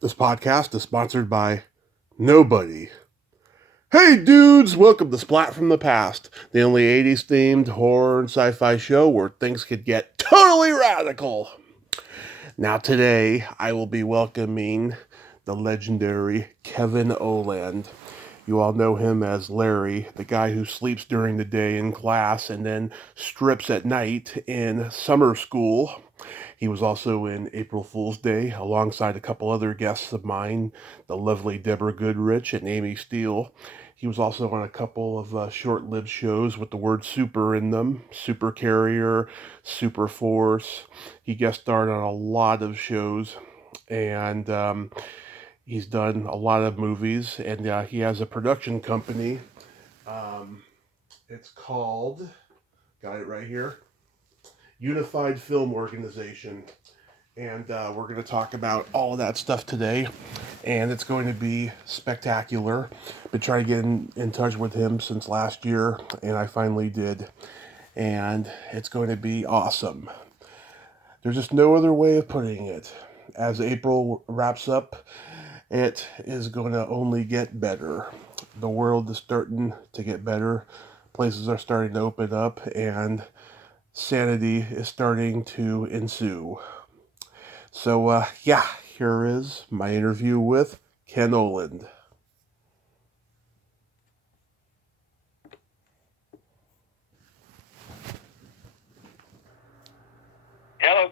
This podcast is sponsored by nobody. Hey dudes, welcome to Splat from the Past, the only 80s themed horror and sci-fi show where things could get totally radical. Now today, I will be welcoming the legendary Ken Olandt. You all know him as Larry, the guy who sleeps during the day in class and then strips at night in summer school. He was also in April Fool's Day alongside a couple other guests of mine, the lovely Deborah Goodrich and Amy Steele. He was also on a couple of short-lived shows with the word super in them, Super Carrier, Super Force. He guest starred on a lot of shows, and he's done a lot of movies, and he has a production company. Um, it's called, got it right here, Unified Film Organization. And we're going to talk about all of that stuff today, and it's going to be spectacular. Been trying to get in touch with him since last year, and I finally did, and it's going to be awesome. There's just no other way of putting it. As April wraps up, it is going to only get better. The world is starting to get better. Places are starting to open up, and sanity is starting to ensue. So, here is my interview with Ken Olandt. Hello.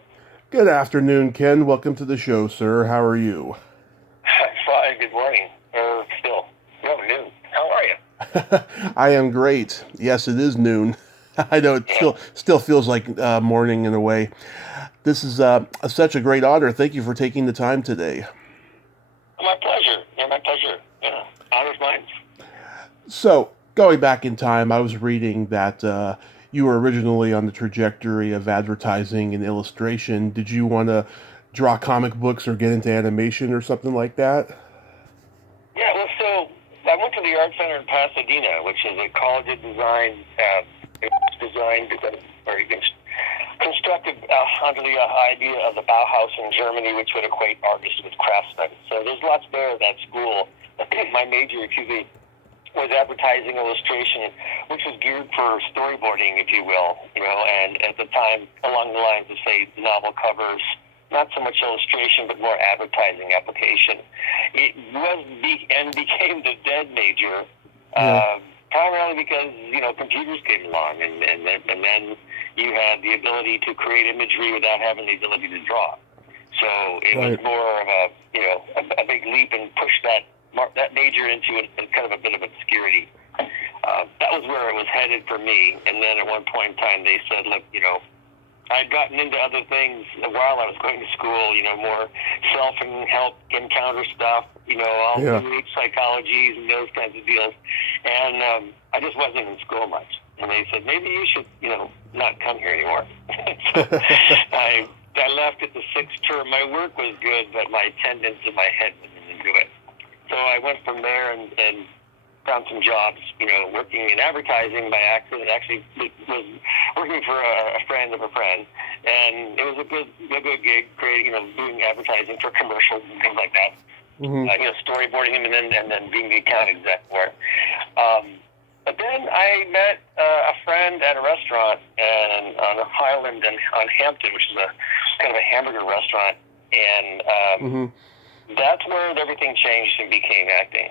Good afternoon, Ken. Welcome to the show, sir. How are you? Fine. Good morning. Still. No, noon. How are you? I am great. Yes, it is noon. I know it Yeah. still feels like morning in a way. This is such a great honor. Thank you for taking the time today. My pleasure. Yeah, my pleasure. Yeah. Honor's mine. So, going back in time, I was reading that you were originally on the trajectory of advertising and illustration. Did you want to draw comic books or get into animation or something like that? Yeah, well, so I went to the Art Center in Pasadena, which is a college of design. It was designed or constructed under the idea of the Bauhaus in Germany, which would equate artists with craftsmen. So there's lots there at that school. My major, was advertising illustration, which was geared for storyboarding, if you will, and at the time along the lines of, say, novel covers, not so much illustration, but more advertising application. It became the dead major, Yeah. primarily because, computers came along, and then you had the ability to create imagery without having the ability to draw. So it was Right. more of a big leap and pushed that major into kind of a bit of obscurity. That was where it was headed for me. And then at one point in time, they said, look, I'd gotten into other things while I was going to school, more self and help encounter stuff, all Yeah. new age psychologies and those kinds of deals. And I just wasn't in school much. And they said, maybe you should, not come here anymore. So I left at the sixth term. My work was good, but my attendance in my head wasn't into it. So I went from there and found some jobs, working in advertising by accident. Actually, was working for a friend of a friend, and it was a good gig, creating, doing advertising for commercials and things like that. Mm-hmm. Storyboarding them and then being the account exec for it. But then I met a friend at a restaurant and on Highland and on Hampton, which is a kind of a hamburger restaurant, and Mm-hmm. that's where everything changed and became acting.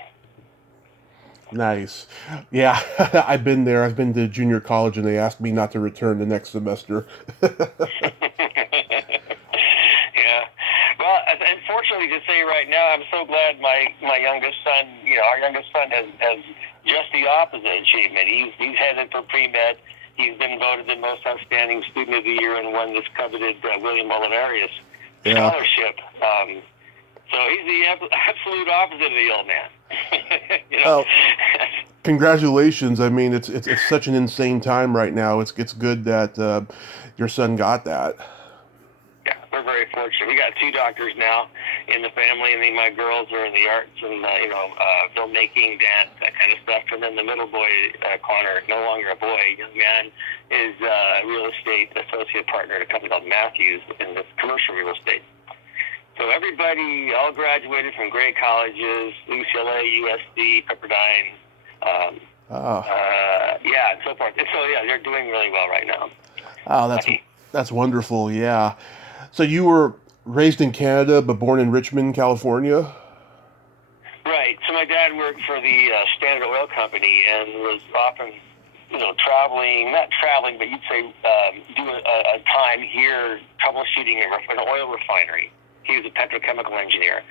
Nice. Yeah, I've been there. I've been to junior college, and they asked me not to return the next semester. Yeah. Well, unfortunately, to say right now, I'm so glad my youngest son, our youngest son has just the opposite achievement. He's headed for pre-med. He's been voted the most outstanding student of the year and won this coveted William Oliverius Yeah. scholarship. So he's the absolute opposite of the old man. Oh, congratulations. I mean, it's such an insane time right now. It's good that your son got that. Yeah, we're very fortunate. We got two doctors now in the family, and then my girls are in the arts and filmmaking, dance, that kind of stuff. And then the middle boy, Connor, no longer a boy, young man, is a real estate associate partner at a company called Matthews in this commercial real estate. So everybody, all graduated from great colleges, UCLA, USC, Pepperdine, and so forth. And so, yeah, they're doing really well right now. Oh, that's wonderful. Yeah. So you were raised in Canada, but born in Richmond, California? Right. So my dad worked for the Standard Oil Company and was often, traveling, not traveling, but you'd say do a time here troubleshooting an oil refinery. He was a petrochemical engineer.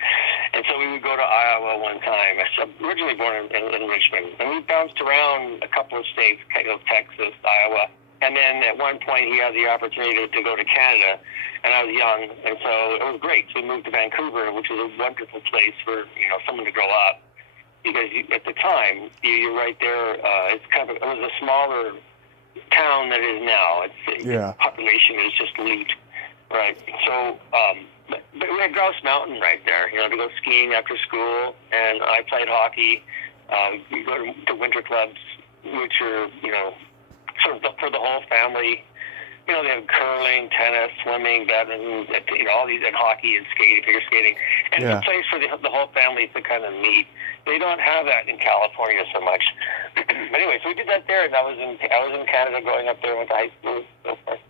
And so we would go to Iowa one time. I'm originally born in Richmond. And we bounced around a couple of states, Texas, Iowa. And then at one point he had the opportunity to go to Canada. And I was young. And so it was great. So we moved to Vancouver, which is a wonderful place for, someone to grow up. Because at the time, you're right there. It was a smaller town than it is now. The population is just elite. Right. So, but we had Grouse Mountain right there, to go skiing after school. And I played hockey. You go to winter clubs, which are, sort of for the whole family. They have curling, tennis, swimming, badminton, all these, and hockey and skating, figure skating. And it's a place for the whole family to kind of meet. They don't have that in California so much. But anyway, so we did that there, and I was in Canada growing up there, went to high school, so forth.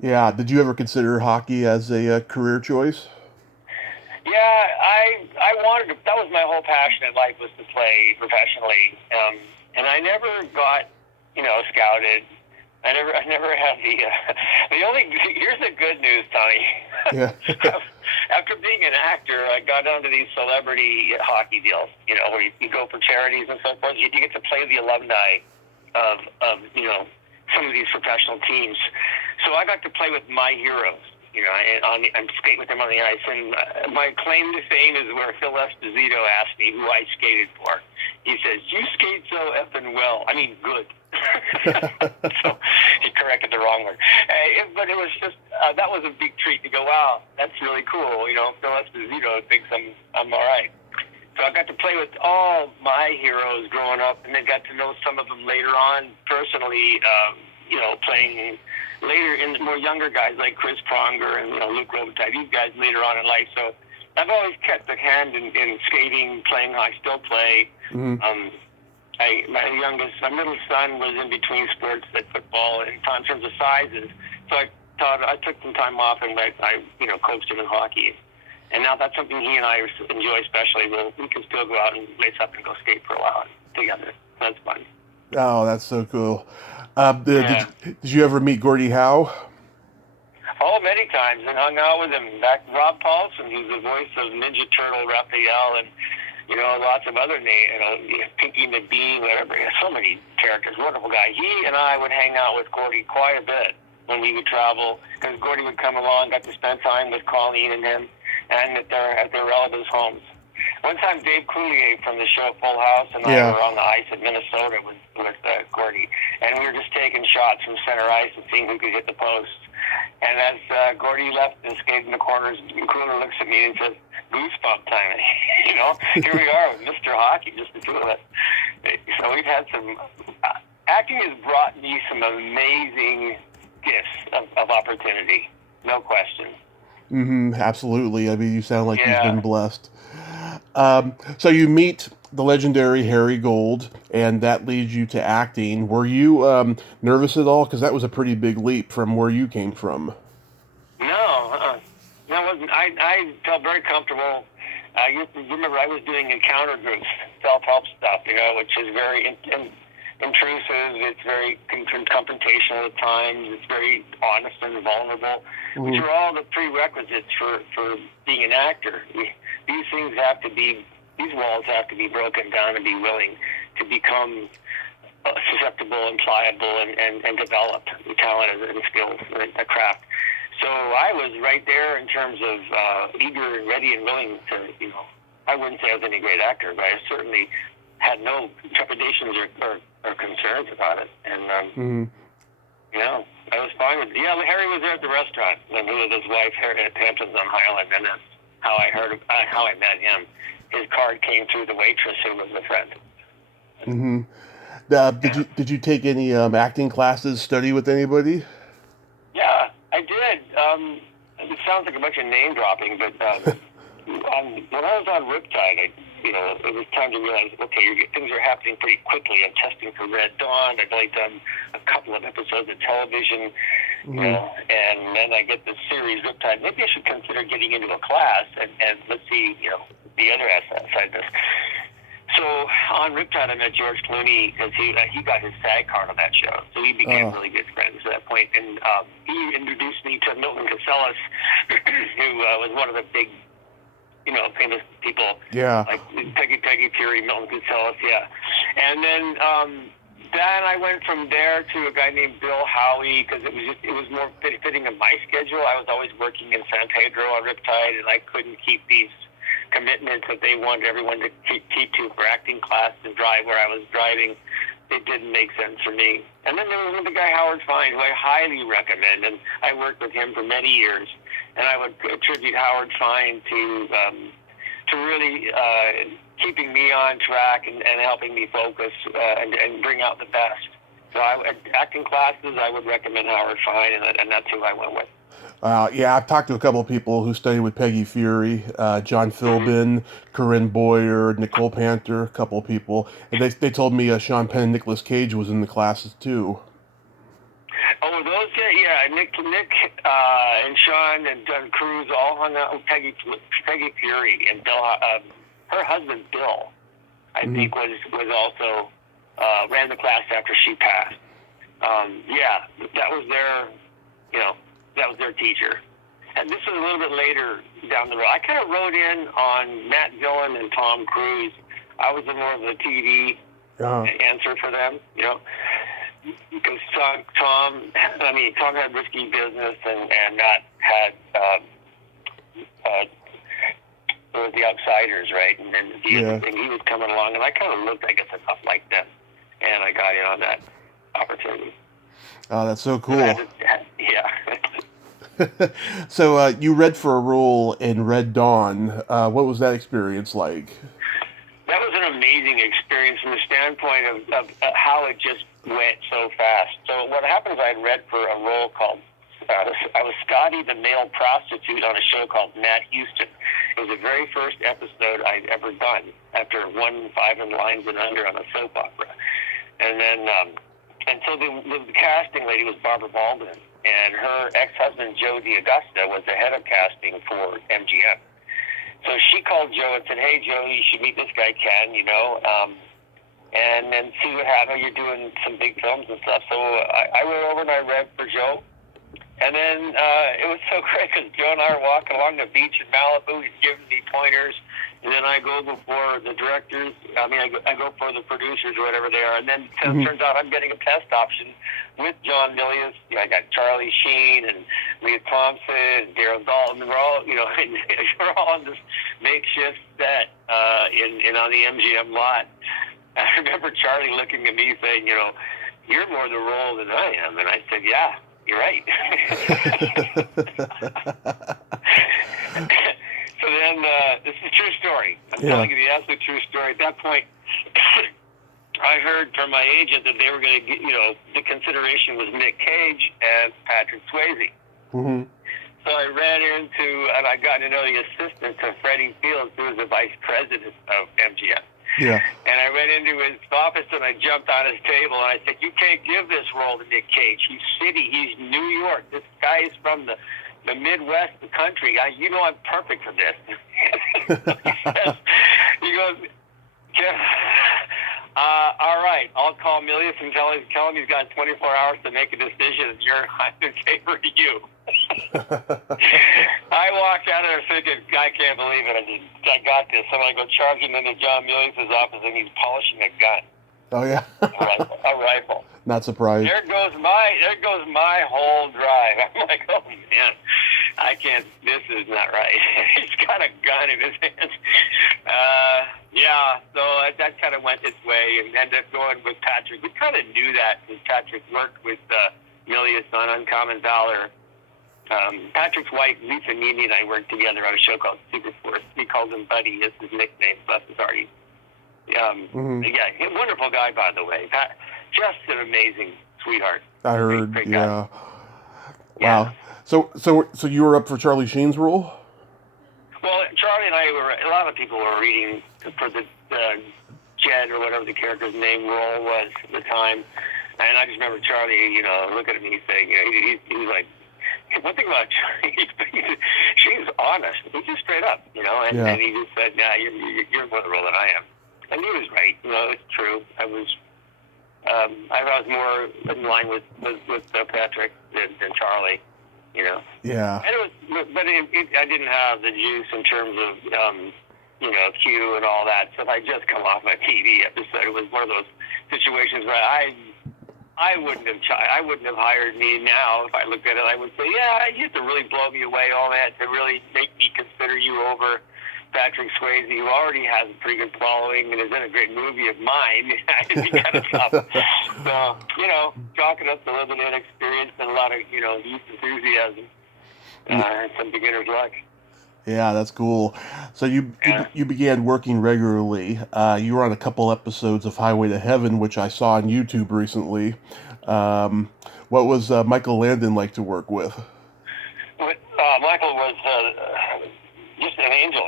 Yeah. Did you ever consider hockey as a career choice? Yeah, I wanted to. That was my whole passion in life, was to play professionally. And I never got, scouted. I never had the only. Here's the good news, Tommy. Yeah. After being an actor, I got onto these celebrity hockey deals. Where you go for charities and so forth. You get to play the alumni of some of these professional teams. So I got to play with my heroes, and skate with them on the ice. And my claim to fame is where Phil Esposito asked me who I skated for. He says, "You skate so effing well. I mean, good." So he corrected the wrong word. But it was just, that was a big treat to go, wow, that's really cool. Phil Esposito thinks I'm all right. So I got to play with all my heroes growing up, and then got to know some of them later on personally, playing later in more younger guys like Chris Pronger and Luke Riptide, these guys later on in life. So I've always kept a hand in skating, playing. I still play. Mm-hmm. My middle son was in between sports at football in terms of sizes. So I took some time off and I coached him in hockey. And now that's something he and I enjoy especially. We can still go out and lace up and go skate for a while together. So that's fun. Oh, that's so cool. Did you ever meet Gordie Howe? Oh, many times, and hung out with him. Back Rob Paulson, who's the voice of Ninja Turtle, Raphael, and lots of other names, Pinky McBean, whatever. So many characters. Wonderful guy. He and I would hang out with Gordie quite a bit when we would travel, because Gordie would come along, got to spend time with Colleen and him, and at their relatives' homes. One time, Dave Coulier from the show Full House and I were on the ice at Minnesota with Gordie, and we were just taking shots from center ice and seeing who could hit the post. And as Gordie left and skated in the corners, Coulier looks at me and says, "Goosebump time." Here we are with Mr. Hockey, just the two of us. So we've had some. Acting has brought me some amazing gifts of opportunity, no question. Mm-hmm, absolutely. I mean, you sound like you've been blessed. So you meet the legendary Harry Gold, and that leads you to acting. Were you nervous at all? Because that was a pretty big leap from where you came from. No, that wasn't. I felt very comfortable. You remember I was doing encounter groups, self-help stuff, which is very intrusive. It's very confrontational at times. It's very honest and vulnerable, which are all the prerequisites for being an actor. These things have to be, these walls have to be broken down and be willing to become susceptible and pliable and develop talent and skills, a craft. So I was right there in terms of eager and ready and willing to, I wouldn't say I was any great actor, but I certainly had no trepidations or concerns about it. And, I was fine with it. Yeah, Harry was there at the restaurant when he was with his wife at Hamptons on Highland, and that's how I met him. His card came through the waitress who was a friend. Mm-hmm. Did you take any acting classes, study with anybody? Yeah, I did. sounds like a bunch of name dropping, but when I was on Riptide, it was time to realize, okay, things are happening pretty quickly. I'm testing for Red Dawn. I've only done a couple of episodes of television, and then I get this series, Riptide. Maybe I should consider getting into a class and let's see, the other side of this. So on Riptide, I met George Clooney because he got his SAG card on that show. So we became really good friends at that point. And he introduced me to Milton Casellas, who was one of the big, famous people. Yeah. Like Peggy Fury, Milton Casellas, yeah. And then I went from there to a guy named Bill Howie because it was more fitting in my schedule. I was always working in San Pedro on Riptide, and I couldn't keep these commitments that they wanted everyone to keep to for acting class and drive where I was driving. It didn't make sense for me. And then there was another guy, Howard Fine, who I highly recommend, and I worked with him for many years. And I would attribute Howard Fine to really keeping me on track and helping me focus and bring out the best. So acting classes, I would recommend Howard Fine, and that's who I went with. Yeah, I've talked to a couple of people who studied with Peggy Fury, John Philbin, Corinne Boyer, Nicole Panther, a couple of people. And they told me Sean Penn and Nicolas Cage was in the classes too. Oh, those guys, yeah. Nick and Sean and Don Cruz all hung out with Peggy Fury, and Bill, her husband Bill, I think was also ran the class after she passed. Yeah, that was their teacher. And this was a little bit later down the road. I kind of wrote in on Matt Dillon and Tom Cruise. I was more of the TV answer for them, because Tom had risky business and Matt had the Outsiders, right? And then he was coming along, and I kind of looked, I guess, enough like them, and I got in on that opportunity. Oh, that's so cool. Yeah. So you read for a role in Red Dawn. What was that experience like? That was an amazing experience from the standpoint of how it just went so fast. So what happened is I had read for a role called, I was Scotty the male prostitute on a show called Matt Houston. It was the very first episode I'd ever done after 5 lines and under on a soap opera. And then, and so the casting lady was Barbara Baldwin, and her ex-husband Joe DiAugusta was the head of casting for MGM. So she called Joe and said, "Hey, Joe, you should meet this guy, Ken, and then see what happens. You're doing some big films and stuff." So I went over and I read for Joe. And then it was so great because Joe and I are walking along the beach in Malibu. He's giving me pointers. And then I go before the directors. I go for the producers or whatever they are. And then it turns out I'm getting a test option with John Milius. I got Charlie Sheen and Leah Thompson and Darren Dalton. We're all, we're all on this makeshift set on the MGM lot. I remember Charlie looking at me saying, "You're more the role than I am." And I said, "Yeah, you're right." So then, this is a true story. I'm telling you the absolute true story. At that point, I heard from my agent that they were going to get, the consideration was Nick Cage and Patrick Swayze. Mm-hmm. So I ran into, and I got to know the assistant to Freddie Fields, who was the vice president of MGM. Yeah. And I went into his office and I jumped on his table and I said, "You can't give this role to Nick Cage. He's city. He's New York. This guy is from the Midwest, the country. I'm perfect for this." He goes, "All right, I'll call Milius and tell him he's got 24 hours to make a decision, and I'm in favor of you." I walked out of there thinking, I can't believe it. I got this. So I go charging into John Milius' office, and he's polishing a gun. Oh yeah. A rifle. Not surprised. There goes my whole drive. I'm like, oh man, I can't. This is not right. He's got a gun in his hands. So that kind of went its way and ended up going with Patrick. We kind of knew that because Patrick worked with Milius on Uncommon Valor. Patrick's wife, Lisa Nini, and I worked together on a show called Superforce. He calls him Buddy. That's his nickname. Bless his heart. Yeah, wonderful guy, by the way. Just an amazing sweetheart. I heard, great yeah. guy. Wow. So you were up for Charlie Sheen's role? Well, Charlie and I a lot of people were reading for the Jed or whatever the character's name role was at the time. And I just remember Charlie, looking at me saying, he was like, one thing about Charlie, she's honest. He's just straight up, and he just said, "Nah, you're more the role than I am," and he was right. It's true. I was more in line with Patrick than Charlie, Yeah. And it was, but I didn't have the juice in terms of Q and all that. So if I just come off my TV episode, it was one of those situations where I wouldn't have hired me now. If I looked at it, I would say, yeah, you have to really blow me away, all that, to really make me consider you over Patrick Swayze, who already has a pretty good following and is in a great movie of mine. It'd be kind of tough. So, chalking up a little bit of inexperience and a lot of, youth enthusiasm and some beginner's luck. Yeah, that's cool. So you began working regularly. You were on a couple episodes of Highway to Heaven, which I saw on YouTube recently. What was Michael Landon like to work with? Michael was just an angel.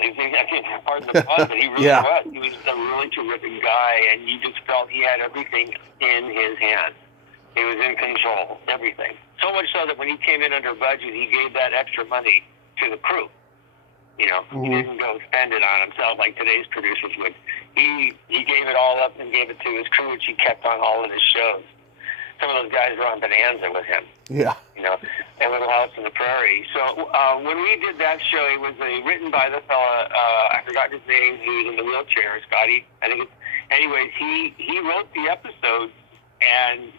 Pardon the pun, but he really was. He was a really terrific guy, and you just felt he had everything in his hands. He was in control, everything. So much so that when he came in under budget, he gave that extra money to the crew. He didn't go spend it on himself like today's producers would. He gave it all up and gave it to his crew, which he kept on all of his shows. Some of those guys were on Bonanza with him. Yeah. And Little House on the Prairie. So when we did that show, it was written by the fella, I forgot his name, who was in the wheelchair, Scotty. Anyways, he wrote the episodes, and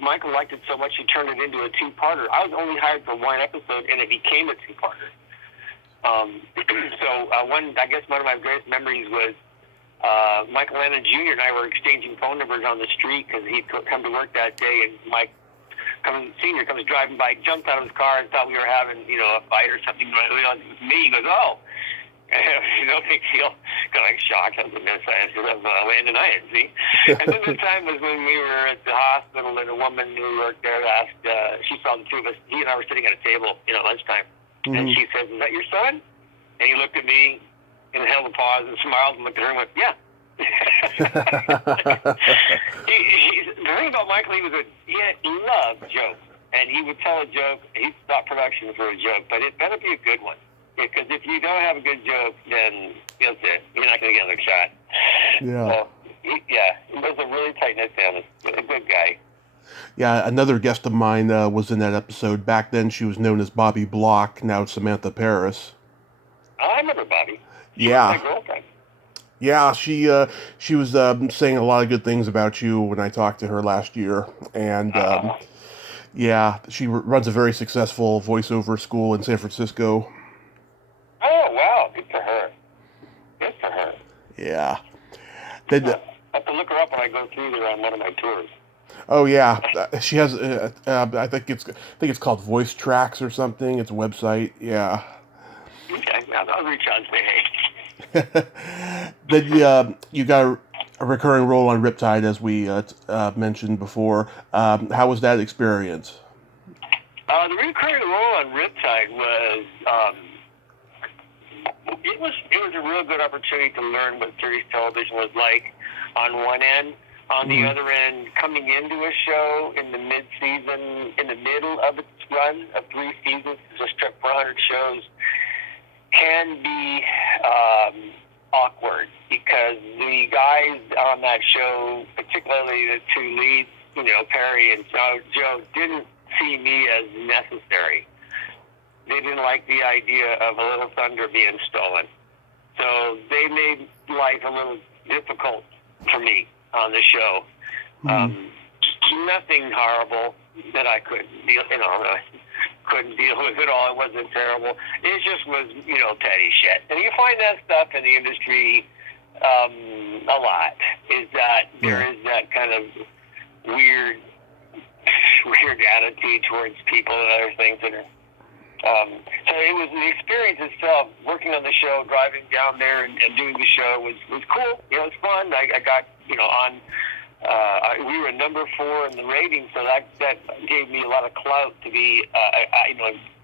Michael liked it so much he turned it into a two-parter. I was only hired for one episode, and it became a two-parter. I guess one of my greatest memories was Michael Landon Jr. and I were exchanging phone numbers on the street because he'd come to work that day, and Mike Sr. comes driving by, jumped out of his car and thought we were having, a fight or something. With me, he goes, "Oh." No big deal. Got shocked. I was a miss. I of Landon Iron, see? And then the time was when we were at the hospital, and a woman who worked there asked, she saw the two of us, he and I were sitting at a table, lunchtime. Mm-hmm. And she says, "Is that your son?" And he looked at me and held a pause and smiled and looked at her and went, "Yeah." The thing about Michael, he loved jokes. And he would tell a joke, he'd stop production for a joke, but it better be a good one. Because if you don't have a good joke, then that's it. You're not going to get another shot. Yeah. So, he was a really tight-knit family. A good guy. Yeah, another guest of mine was in that episode. Back then, she was known as Bobby Block. Now it's Samantha Paris. Oh, I remember Bobby. She was my girlfriend. Yeah, she was saying a lot of good things about you when I talked to her last year. And, she runs a very successful voiceover school in San Francisco. Oh, wow. Good for her. Good for her. Yeah. I have to look her up when I go through there on one of my tours. Oh yeah, she has. I think it's called Voice Tracks or something. It's a website. Yeah. Okay, I'll reach out and say hey. Then you got a recurring role on Riptide, as we mentioned before. How was that experience? The recurring role on Riptide was. It was a real good opportunity to learn what series television was like on one end. On the other end, coming into a show in the mid-season, in the middle of its run of 3 seasons, just 400 shows, can be awkward because the guys on that show, particularly the two leads, Perry and Joe, didn't see me as necessary. They didn't like the idea of a little thunder being stolen. So they made life a little difficult for me on the show. Nothing horrible that I couldn't deal with at all. It wasn't terrible. It just was, petty shit. And you find that stuff in the industry a lot, is that there is that kind of weird attitude towards people and other things that are so it was the experience itself, working on the show, driving down there and doing the show was cool. It was fun. I got, on we were number 4 in the rating, so that gave me a lot of clout to be,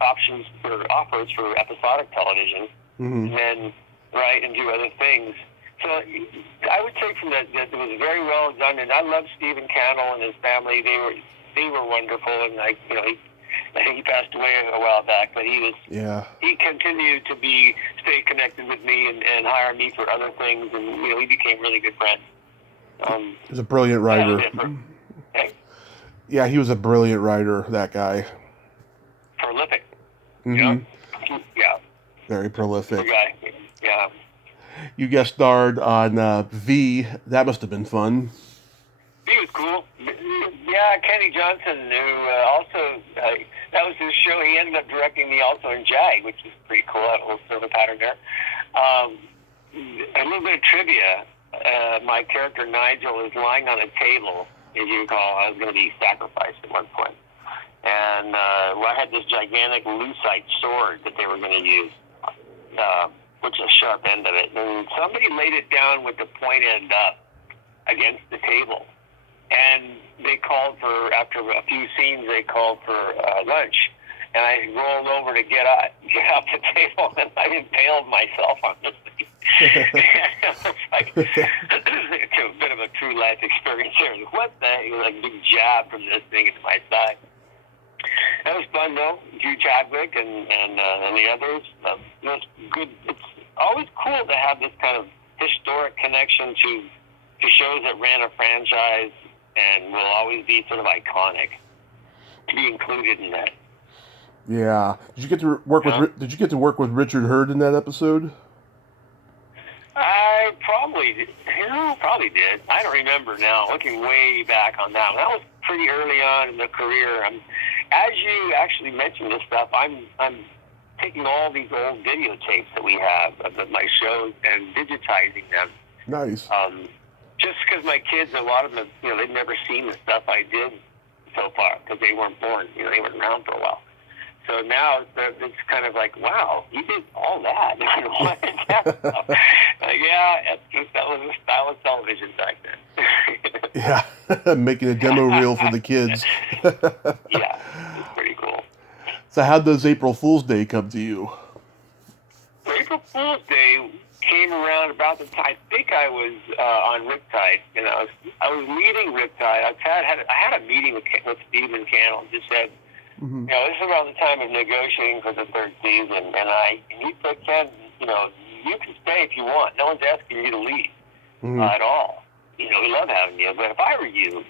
options for offers for episodic television, and then write and do other things. So I would say from that it was very well done, and I love Stephen Cannell and his family. They were wonderful, and I think he passed away a while back, but he continued to stay connected with me and hire me for other things, and we became really good friends. He was a brilliant writer. Yeah, he was a brilliant writer, that guy. Prolific. Mm-hmm. Yeah. Very prolific. Good guy. Yeah. You guest starred on V. That must have been fun. He was cool. Yeah, Kenny Johnson, who also, that was his show. He ended up directing me also in Jag, which is pretty cool. I have a little sort of pattern there. A little bit of trivia. My character, Nigel, is lying on a table, as you recall. I was going to be sacrificed at one point. And I had this gigantic lucite sword that they were going to use, which is a sharp end of it. And somebody laid it down with the point end up against the table. And they called for, after a few scenes, they called for lunch. And I rolled over to get off the table, and I impaled myself on this thing. It's like, it's a bit of a true life experience here. What the heck? It was like a big jab from this thing into my side. That was fun, though. Drew Chadwick and the others. It was good. It's always cool to have this kind of historic connection to shows that ran a franchise and will always be sort of iconic, to be included in that. Yeah. Did you get to work with Richard Hurd in that episode? I probably did. I don't remember now. Looking way back on that one, that was pretty early on in the career. As you actually mentioned this stuff, I'm taking all these old videotapes that we have of my shows and digitizing them. Nice. Just because my kids, a lot of them, they've never seen the stuff I did so far because they weren't born. They weren't around for a while. So now it's kind of like, wow, you did all that. What is that stuff? That was television back then. Yeah, making a demo reel for the kids. Yeah, it's pretty cool. So how'd those April Fool's Day come to you? April Fool's Day came around about the time, I think I was on Riptide, and I was leading Riptide. I had a meeting with Stephen Cannell and just said, this is around the time of negotiating for the 3rd season, and he said, Ken, you can stay if you want. No one's asking you to leave at all. We love having you, but if I were you,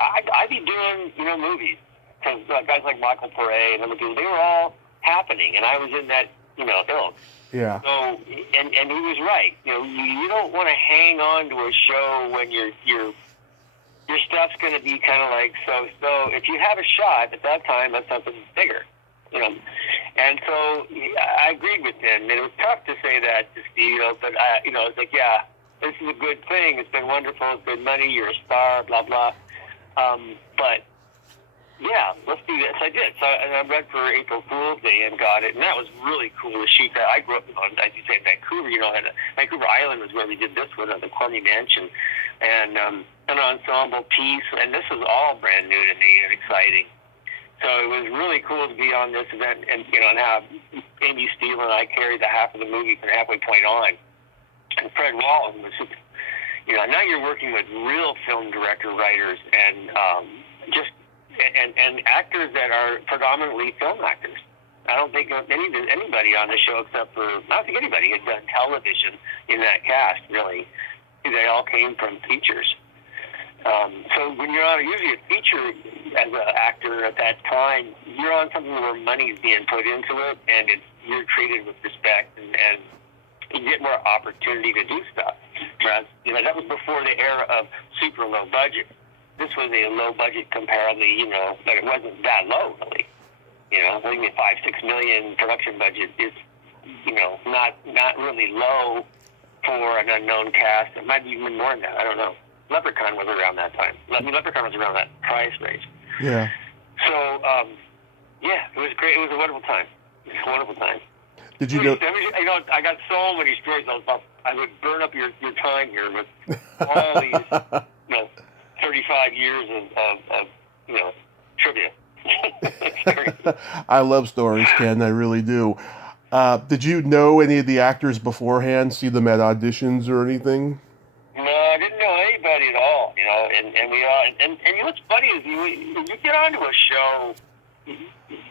I'd be doing, movies. Because guys like Michael Pare and other people, they were all happening, and I was in that, ilk. Yeah. So, and he was right. You don't want to hang on to a show when your stuff's going to be kind of like so. If you have a shot at that time, that's something bigger, And so I agreed with him, and it was tough to say that to Steve, but it's like, yeah, this is a good thing. It's been wonderful. It's good money. You're a star. Blah blah. But yeah, let's do this. I did. So and I read for April Fool's Day and got it, and that was really cool to shoot that. I grew up as you say, Vancouver. Vancouver Island was where we did this one, the Corny Mansion, and an ensemble piece. And this was all brand new to me and exciting. So it was really cool to be on this event, and and have Amy Steele and I carry the half of the movie from the halfway point on, and Fred Wallen was. Now you're working with real film director writers and and actors that are predominantly film actors. I don't think anybody on the show except for, I don't think anybody had done television in that cast, really. They all came from features. So when you're on usually a feature as an actor at that time, you're on something where money's being put into it, and you're treated with respect, and you get more opportunity to do stuff. Whereas, that was before the era of super low budget. This was a low budget comparatively, but it wasn't that low, really. I think a $5-6 million production budget is, not really low for an unknown cast. It might be even more than that. I don't know. Leprechaun was around that time. Leprechaun was around that price range. Yeah. So, it was great. It was a wonderful time. Did you know? I got so many stories. I would burn up your time here with all these, 35 years of trivia. I love stories, Ken. I really do. Did you know any of the actors beforehand? See them at auditions or anything? No, I didn't know anybody at all. And we all and what's funny is when you get onto a show,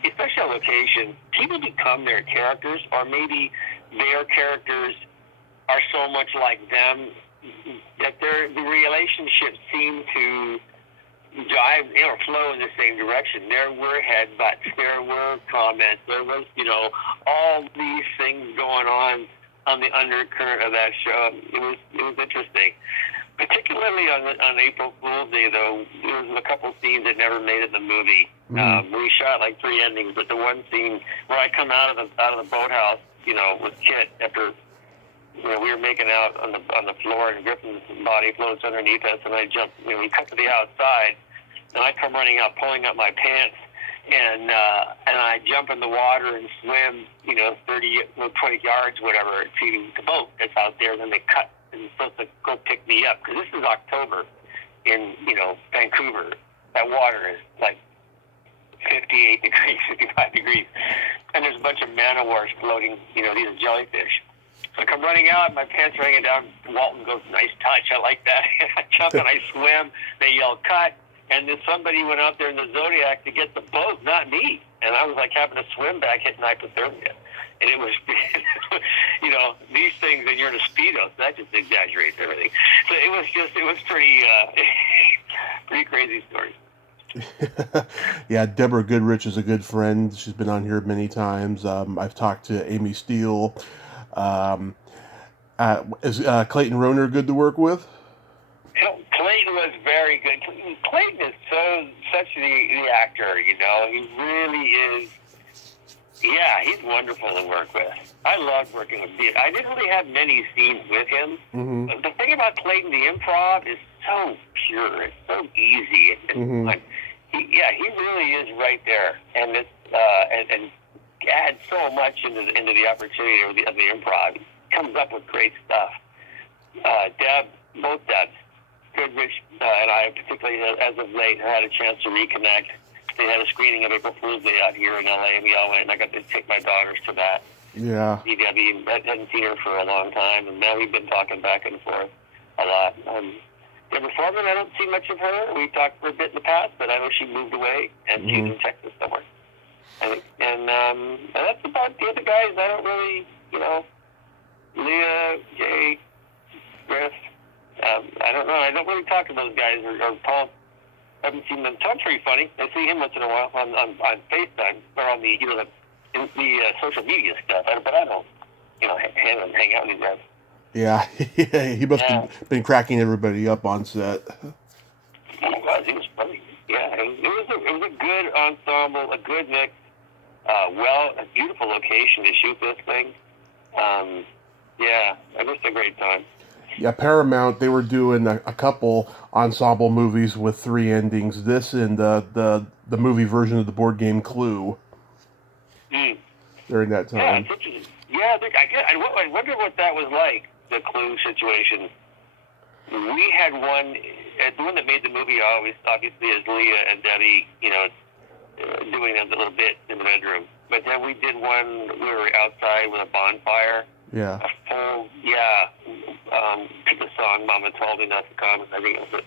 especially on location, people become their characters, or maybe their characters are so much like them that the relationships seem to jive or flow in the same direction. There were headbutts, there were comments, there was all these things going on the undercurrent of that show. It was interesting. Particularly on April Fool's Day, though, there was a couple scenes that never made it in the movie. We shot like 3 endings, but the one scene where I come out of the boathouse, with Kit after we were making out on the floor and Griffin's body floats underneath us, and I jump. We cut to the outside, and I come running out, pulling up my pants, and I jump in the water and swim, 20 yards, whatever, to the boat that's out there. And then they cut and supposed to go pick me up, because this is October in Vancouver. That water is like 58 degrees, 55 degrees, and there's a bunch of man-o-wars floating. These are jellyfish. So I come running out, my pants are hanging down. Walton goes, "Nice touch, I like that." I jump and I swim. They yell, "Cut!" And then somebody went out there in the Zodiac to get the boat, not me. And I was like having to swim back, hitting hypothermia. And it was, these things, and you're in a Speedo, so that just exaggerates everything. So it was pretty, pretty crazy story. Yeah, Deborah Goodrich is a good friend. She's been on here many times. I've talked to Amy Steele. Is Clayton Rohner good to work with? Clayton was very good. Clayton is such the actor, He really is. Yeah, he's wonderful to work with. I loved working with him. I didn't really have many scenes with him. Mm-hmm. But the thing about Clayton, the improv is so pure. It's so easy. Mm-hmm. He really is right there, and it's and adds so much into the opportunity of the improv. He comes up with great stuff. Both Debs, Goodrich and I, particularly as of late, had a chance to reconnect. They had a screening of April Fool's Day out here in LA, and we all went, and I got to take my daughters to that. Yeah. DW, I hadn't seen her for a long time, and now we've been talking back and forth a lot. Deborah Foreman, I don't see much of her. We talked for a bit in the past, but I know she moved away, and she's in Texas somewhere. And that's about the other guys. I don't really, Leah, Jay, Griff. I don't know. I don't really talk to those guys or Paul. I haven't seen them. Tom's pretty funny. I see him once in a while on FaceTime or on the the social media stuff. But I don't hang out with these guys. Yeah, he must have been cracking everybody up on set. He was funny. Yeah, it was a good ensemble, a good mix. A beautiful location to shoot this thing. It was a great time. Yeah, Paramount, they were doing a couple ensemble movies with 3 endings. This and the movie version of the board game Clue. During that time. Yeah, I wonder what that was like, the Clue situation. We had one, the one that made the movie obviously is Leah and Debbie, doing a little bit in the bedroom. But then we did one, we were outside with a bonfire. Yeah. A full, the song Mama Told Me Not to Come. I think it was it.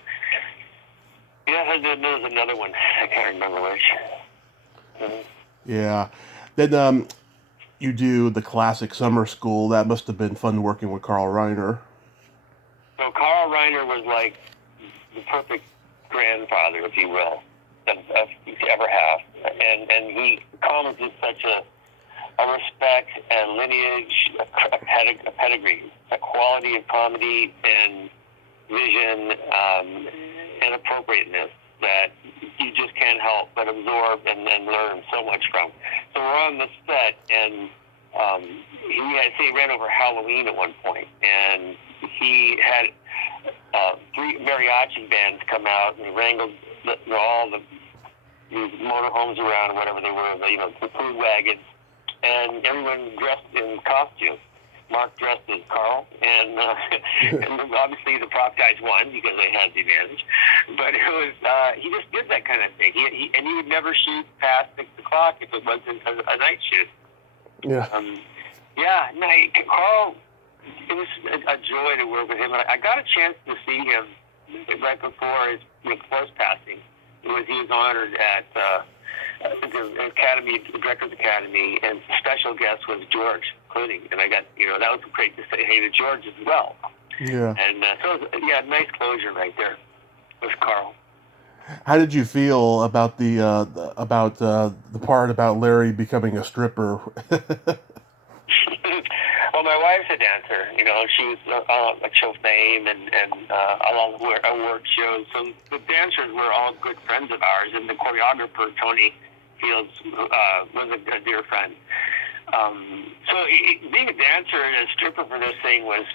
Yeah, there was another one. I can't remember which. Yeah. Then you do the classic Summer School. That must have been fun working with Carl Reiner. So Carl Reiner was like the perfect grandfather, if you will, that you could ever have. And he comes with such a respect and lineage, a pedigree, a quality of comedy and vision and appropriateness that you just can't help but absorb and then learn so much from. So we're on the set, and he ran over Halloween at one point, and he had 3 mariachi bands come out, and he wrangled all the motorhomes around, or whatever they were, the food wagons, and everyone dressed in costume. Mark dressed as Carl, and obviously the prop guys won because they had the advantage. But it was he just did that kind of thing. He would never shoot past 6 o'clock if it wasn't a night shoot. Yeah. Carl. It was a joy to work with him. I got a chance to see him right before his passing. He was honored at the Academy, the Director's Academy, and the special guest was George Clooney, and I got that was great to say hey to George as well. Yeah. And so it was, nice closure right there with Carl. How did you feel about the part about Larry becoming a stripper? Well, my wife's a dancer. She was a show fame and along with award shows. So the dancers were all good friends of ours, and the choreographer Tony Fields was a dear friend. So being a dancer and a stripper for this thing was,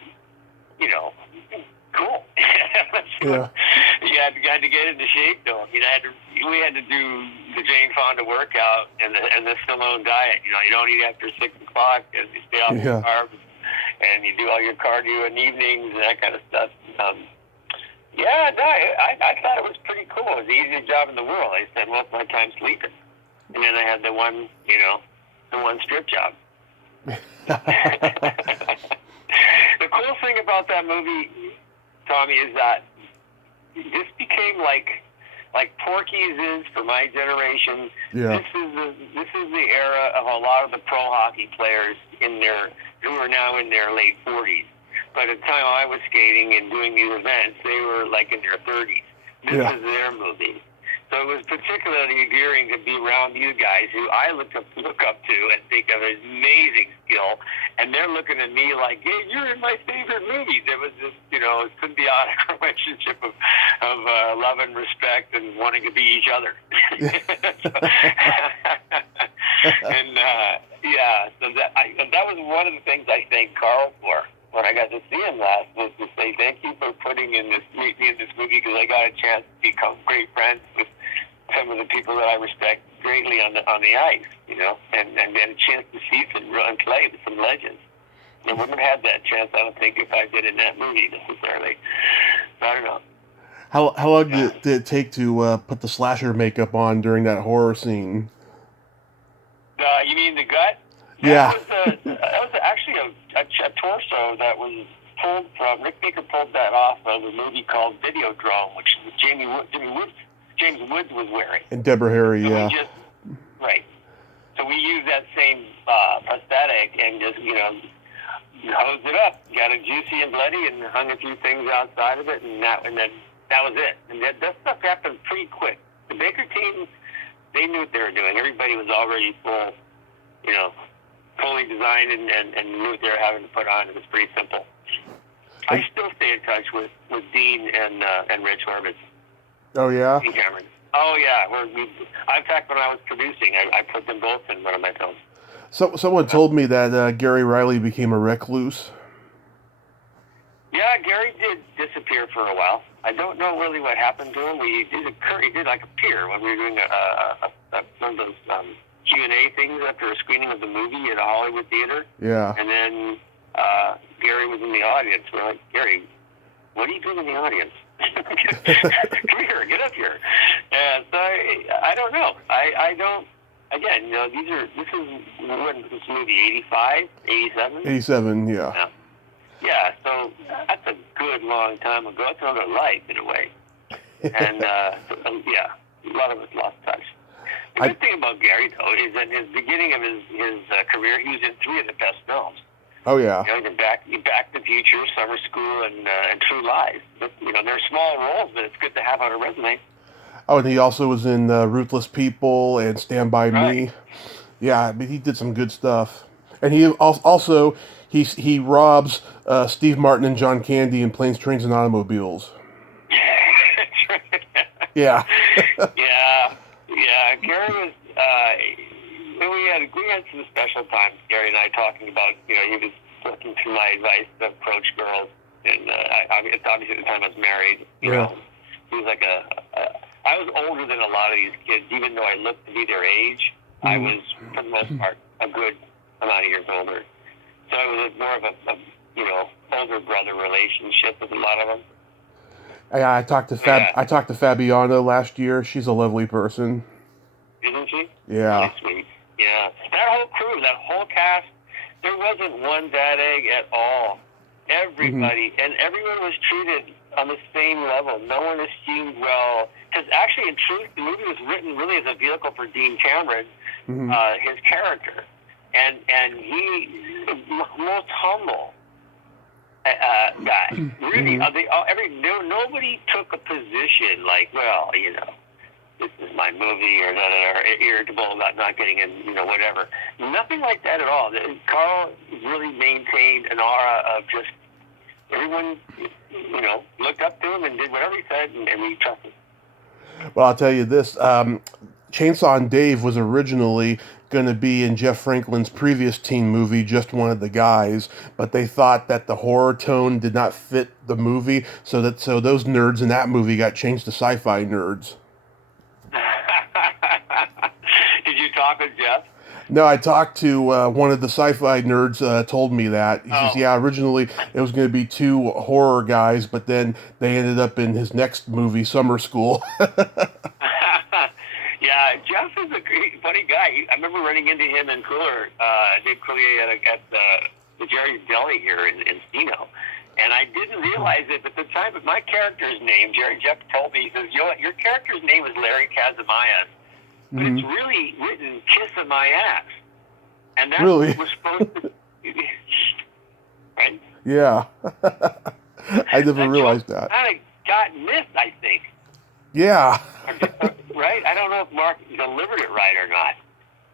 cool. Yeah. You had to get into shape, though. We had to do the Jane Fonda workout and the Stallone diet. You don't eat after 6 o'clock, and you stay off the carbs, and you do all your cardio in the evenings and that kind of stuff. I thought it was pretty cool. It was the easiest job in the world. I spent most of my time sleeping, and then I had the one strip job. The cool thing about that movie, Tommy, is that this became like Porky's is for my generation. Yeah. This is the era of a lot of the pro hockey players who are now in their late 40s. By the time I was skating and doing these events, they were like in their 30s. This is their movie. So it was particularly endearing to be around you guys who I look up to and think of as amazing skill, and they're looking at me like, "Hey, you're in my favorite movies." It was this, symbiotic relationship of love and respect and wanting to be each other. So that was one of the things I thanked Carl for when I got to see him last, was to say thank you for putting me in this movie because I got a chance to become great friends with some of the people that I respect greatly on the ice, and get a chance to see some run play with some legends. I wouldn't have had that chance, I don't think, if I did in that movie necessarily. I don't know. How long did it take to put the slasher makeup on during that horror scene? You mean the gut? Yeah. That was actually a torso that was pulled from. Rick Baker pulled that off of a movie called Videodrome, which James Woods was wearing. And Deborah Harry, Right. So we used that same prosthetic and just, hosed it up, got it juicy and bloody, and hung a few things outside of it, and then that was it. And that stuff happened pretty quick. The Baker team, they knew what they were doing. Everybody was already fully designed and knew what they were having to put on. It was pretty simple. I still stay in touch with Dean and Rich Horvitz. Oh, yeah? Dean Cameron. Oh, yeah. In fact, when I was producing, I put them both in one of my films. So someone told me that Gary Riley became a recluse. Yeah, Gary did disappear for a while. I don't know really what happened to him. He did like appear when we were doing one of those Q&A things after a screening of the movie at a Hollywood theater. Yeah. And then Gary was in the audience. We're like, Gary, what are you doing in the audience? Come here, get up here. And so I don't know. I don't. Again, this is when this movie 85, 87? 87, yeah. Yeah, so that's a good long time ago. It's another life in a way. And a lot of us lost touch. The good thing about Gary, though, is that in the beginning of his career, he was in 3 of the best films. Oh, yeah. Back to the Future, Summer School, and True Lies. But, they're small roles, but it's good to have on a resume. Oh, and he also was in Ruthless People and Stand By Me. Yeah, I mean, he did some good stuff. And he also he robs Steve Martin and John Candy in Planes, Trains, and Automobiles. Yeah. Yeah. Gary was. We had some special times. Gary and I talking about. He was looking through my advice to approach girls, and it's obviously at the time I was married. You know, he was like I was older than a lot of these kids, even though I looked to be their age. I was, for the most part, a good amount of years older. So it was more of a older brother relationship with a lot of them. Yeah, I talked to Fabiana last year. She's a lovely person. Isn't she? Yeah. Really sweet. Yeah. That whole crew, that whole cast, there wasn't one bad egg at all. Everybody, and everyone was treated on the same level. No one assumed, well, because actually, in truth, the movie was written really as a vehicle for Dean Cameron, his character. And he, most humble guy. Really, nobody took a position like, well, this is my movie, or irritable about not getting in, whatever. Nothing like that at all. Carl really maintained an aura of just everyone, looked up to him and did whatever he said, and we trusted. Well, I'll tell you this. Chainsaw and Dave was originally going to be in Jeff Franklin's previous teen movie, Just One of the Guys, but they thought that the horror tone did not fit the movie, so those nerds in that movie got changed to sci-fi nerds. Did you talk with Jeff? No, I talked to one of the sci-fi nerds. Told me that he says, yeah, originally it was going to be two horror guys, but then they ended up in his next movie, Summer School. Yeah, Jeff is a great, funny guy. I remember running into him and Dave Coulier at the Jerry's Deli here in Encino. And I didn't realize it at the time, but my character's name, Jeff told me, he says, your character's name is Larry Kazamias, but it's really written Kiss of My Ass. And that's really? What was supposed to right? Yeah. I never realized that. Kind of got missed, I think. Yeah. Right? I don't know if Mark delivered it right or not.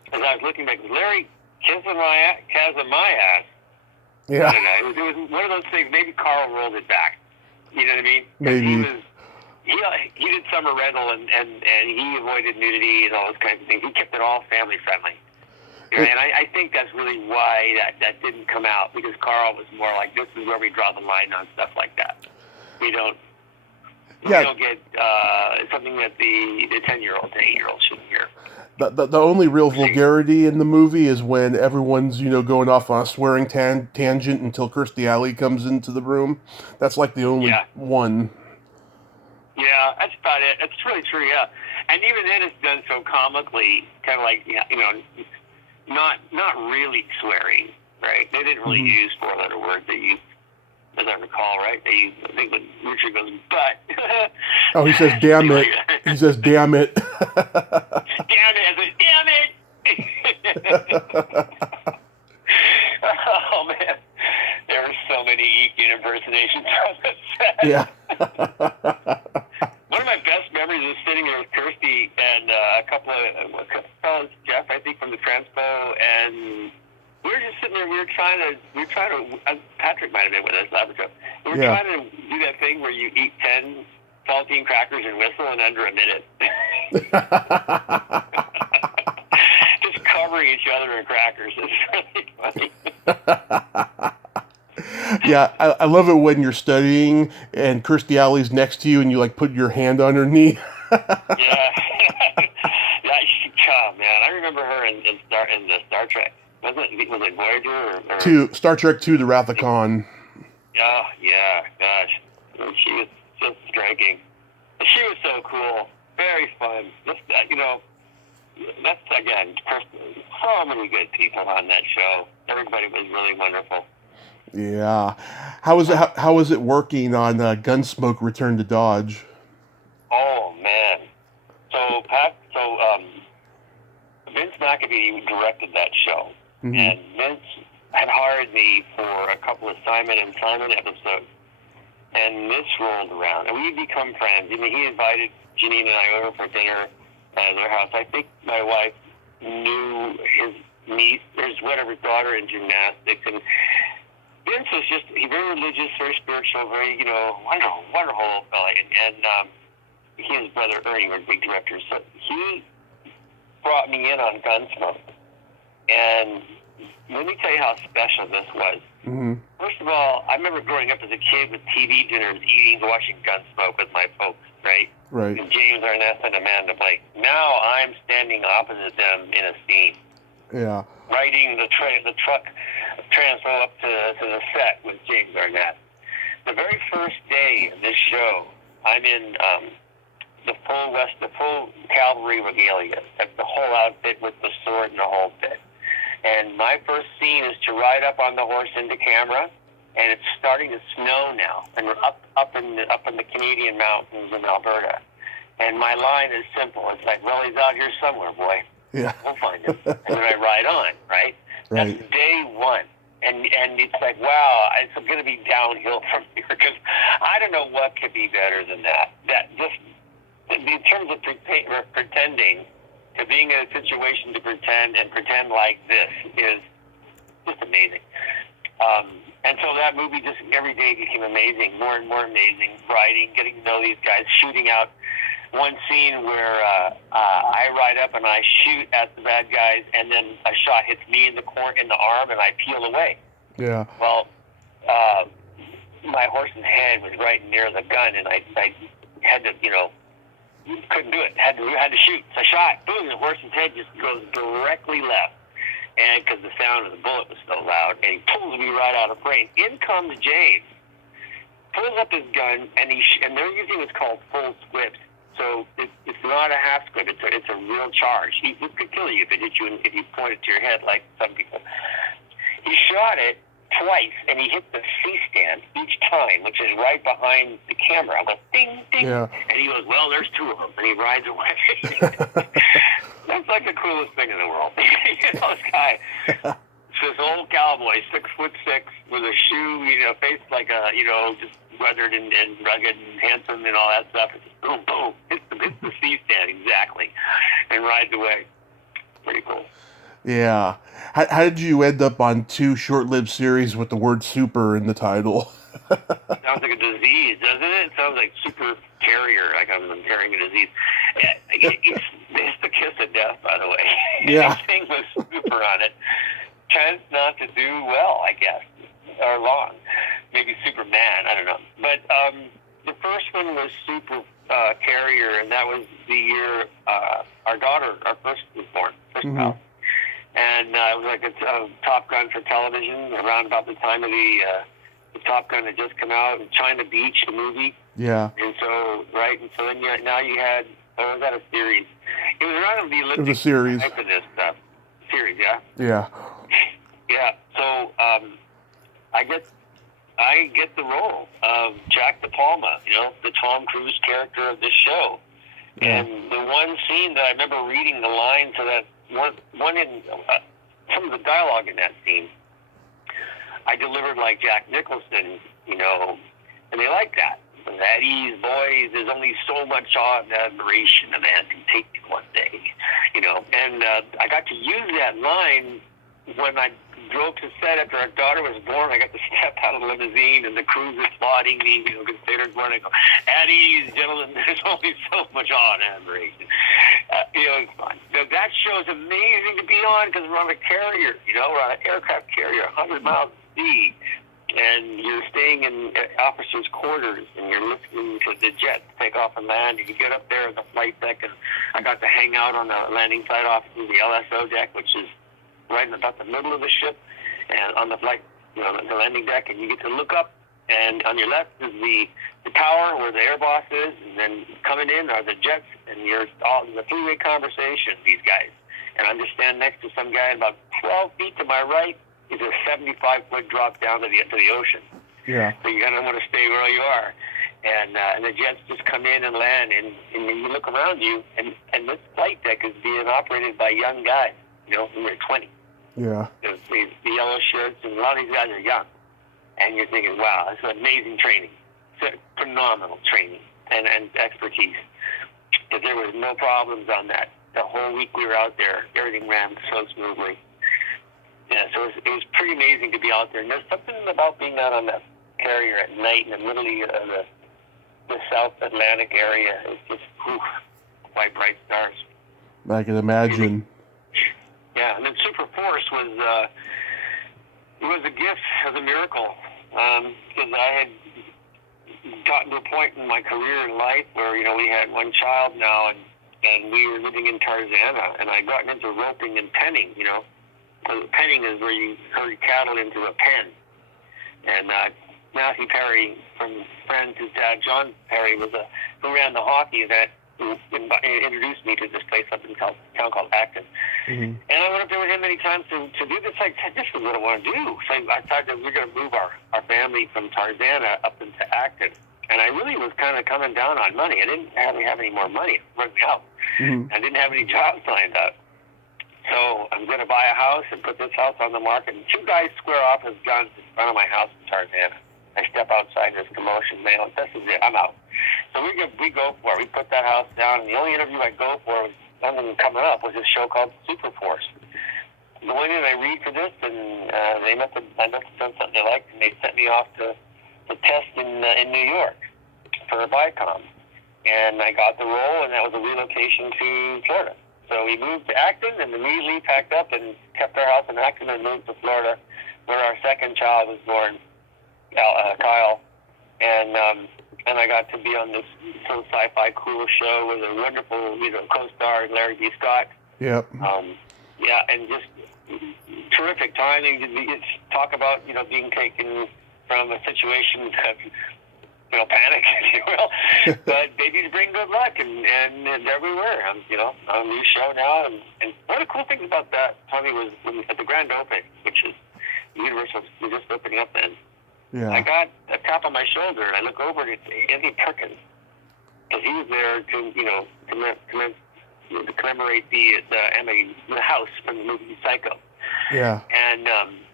Because I was looking back, Larry Kazamias. Yeah. I don't know. It was one of those things. Maybe Carl rolled it back. You know what I mean? Maybe. He did summer rental and he avoided nudity and all those kinds of things. He kept it all family friendly. And I think that's really why that didn't come out, because Carl was more like, this is where we draw the line on stuff like that. We don't get something that the 10-year-old to 8-year-old shouldn't hear. The only real vulgarity in the movie is when everyone's, going off on a swearing tangent until Kirstie Alley comes into the room. That's like the only one. Yeah, that's about it. That's really true, yeah. And even then it's done so comically, kind of like, not really swearing, right? They didn't really use 4-letter words. They used, as I recall, right? They used, I think when Richard goes, but. Oh, he says, damn it. He says, damn it. Damn it. I said, damn it. Oh, man. There are so many Eek impersonations on the set. Yeah. One of my best memories is sitting there with Kirstie and a couple of fellas, Jeff, I think, from the Transpo, and we were just sitting there. We were trying to. Patrick might have been with us, Leprechaun. We were trying to do that thing where you eat 10 saltine crackers and whistle in under a minute. Just covering each other in crackers. It's really funny. Yeah, I love it when you're studying and Kirstie Alley's next to you and you put your hand on her knee. Yeah. Oh, man, I remember her in the Star Trek. Was it Voyager or Star Trek II, The Wrath of Khan. Oh, yeah, gosh. She was just striking. She was so cool. Very fun. That's, again, so many good people on that show. Everybody was really wonderful. Yeah. How was it working on Gunsmoke Return to Dodge? Oh, man. So Vince McAfee directed that show. And Vince had hired me for a couple of Simon and Simon episodes. And this rolled around. And we'd become friends. I mean, he invited Janine and I over for dinner at their house. I think my wife knew his niece, his daughter in gymnastics. And Vince was just very religious, very spiritual, very, wonderful fellow. And he and his brother Ernie were big directors. So he brought me in on Gunsmoke. And let me tell you how special this was. First of all, I remember growing up as a kid with TV dinners, watching Gunsmoke with my folks, right? Right. And James Arness and Amanda Blake. Now I'm standing opposite them in a scene. Yeah. riding the truck transfer up to the set with James Arnett. The very first day of this show, I'm in the full cavalry regalia, the whole outfit with the sword and the whole bit. And my first scene is to ride up on the horse into camera, and it's starting to snow now, and we're up in the Canadian mountains in Alberta. And my line is simple. It's like, well, he's out here somewhere, boy. Yeah. We'll find him. And then I ride on, right? Right. That's day one. And it's like, wow, it's going to be downhill from here, because I don't know what could be better than that. That just, in terms of pretending, to being in a situation to pretend like this is just amazing. And so that movie just every day became amazing, more and more amazing. Writing, getting to know these guys, shooting out. One scene where I ride up and I shoot at the bad guys, and then a shot hits me in the arm, and I peel away. Yeah. Well, my horse's head was right near the gun, and I had to, couldn't do it. Had to shoot. So I shot. Boom! The horse's head just goes directly left. And because the sound of the bullet was so loud, and he pulls me right out of frame. In comes James, pulls up his gun, and they're using what's called full squibs. So it's not a half squib. It's a real charge. He could kill you if it hit you, if you point it to your head like some people. He shot it twice, and he hit the C-stand each time, which is right behind the camera. I went ding, ding, Yeah. and he goes, well, there's two of them, and he rides away. That's like the coolest thing in the world. This guy, this old cowboy, 6'6", with a shoe, face like a, just weathered and rugged and handsome and all that stuff. It's just boom, boom. Hits the C-stand exactly, and rides away. Pretty cool. Yeah. How did you end up on two short-lived series with the word super in the title? Sounds like a disease, doesn't it? It sounds like super carrier, like I'm carrying a disease. It's the kiss of death, by the way. Yeah. Anything with super on it tends not to do well, I guess, or long. Maybe Superman, I don't know. But the first one was super carrier, and that was the year our first was born, first child. And it was like a Top Gun for television, around about the time of the Top Gun had just come out, and China Beach, the movie. Yeah. And so, right, and so then now you had, was that a series? It was around the Olympics. It was a series. Type of this stuff. Series, yeah? Yeah. Yeah, so I get the role of Jack De Palma, the Tom Cruise character of this show. Yeah. And the one scene that I remember reading the line to that, one in some of the dialogue in that scene, I delivered like Jack Nicholson, and they like that. At ease, boys, there's only so much admiration a man can take one day, And I got to use that line when I drove to set after our daughter was born. I got to step out of the limousine, and the crews are applauding me, considered one. I go, at ease, gentlemen, there's only so much awe and admiration. It's fun. That show is amazing to be on because we're on a carrier, we're on an aircraft carrier, 100 miles at sea, and you're staying in officers' quarters, and you're listening to the jets take off and land, and you get up there in the flight deck, and I got to hang out on the landing side offices, the LSO deck, which is right in about the middle of the ship, and on the flight, the landing deck, and you get to look up, and on your left is the tower where the air boss is, and then coming in are the jets, and you're all in a three-way conversation, these guys. And I'm just standing next to some guy about 12 feet to my right is a 75-foot drop down to the ocean. Yeah. So you gotta want to stay where you are. And the jets just come in and land, and then you look around you, and this flight deck is being operated by young guys, who are 20. Yeah. The yellow shirts, and a lot of these guys are young. And you're thinking, wow, this is amazing training. It's phenomenal training and expertise. But there was no problems on that. The whole week we were out there, everything ran so smoothly. Yeah, so it was pretty amazing to be out there. And there's something about being out on that carrier at night in the middle of the South Atlantic area. It's just, quite bright stars. I can imagine. Yeah, and then Super Force was a gift, it was a miracle, because I had gotten to a point in my career and life where, we had one child now, and we were living in Tarzana, and I'd gotten into roping and penning, penning is where you herd cattle into a pen. And Matthew Perry, from friends, his dad, John Perry, who ran the hockey event, who introduced me to this place up in a town called Acton. Mm-hmm. And I went up there with him many times to do this. I said, this is what I want to do. So I decided that we're going to move our family from Tarzana up into Acton. And I really was kind of coming down on money. I didn't really have any more money. It run me out. Mm-hmm. I didn't have any jobs lined up. So I'm going to buy a house and put this house on the market. And two guys square off with guns in front of my house in Tarzana. I step outside, there's commotion. Man, this is it. I'm out. So we go for it. We put that house down. And the only interview I go for was something coming up was this show called Super Force. I went in and I read for this, and I must have done something they liked, and they sent me off to test in New York for a Viacom. And I got the role, and that was a relocation to Florida. So we moved to Acton and immediately packed up and kept our house in Acton and moved to Florida, where our second child was born, Kyle. And I got to be on this sci-fi cool show with a wonderful, co-star, Larry B. Scott. Yep. Yeah, and just terrific timing. It's talk about, being taken from a situation of, panic, if you will. But babies bring good luck, and there we were. On a new show now. And one of the cool things about that, Tony, was when at the grand opening, which is Universal was just opening up then. Yeah. I got a tap on my shoulder, and I look over and it's Andy Perkins, because he was there to commemorate the house from the movie Psycho. Yeah. And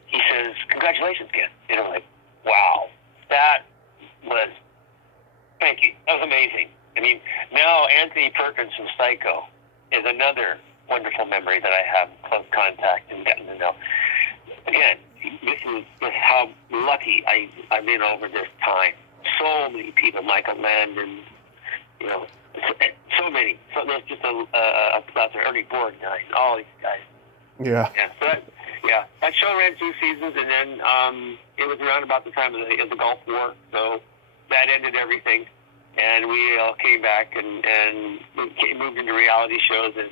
he says, "Congratulations, Ken." And I'm like, "Wow, that was thank you. That was amazing." I mean, now Anthony Perkins from Psycho is another wonderful memory that I have close contact and getting to know. Again, this is how lucky I've been over this time. So many people, Michael Landon, so many. So there's just about Ernie Borg guys, all these guys. Yeah. Yeah. That show ran 2 seasons, and then it was around about the time of the Gulf War, so that ended everything, and we all came back and moved into reality shows, and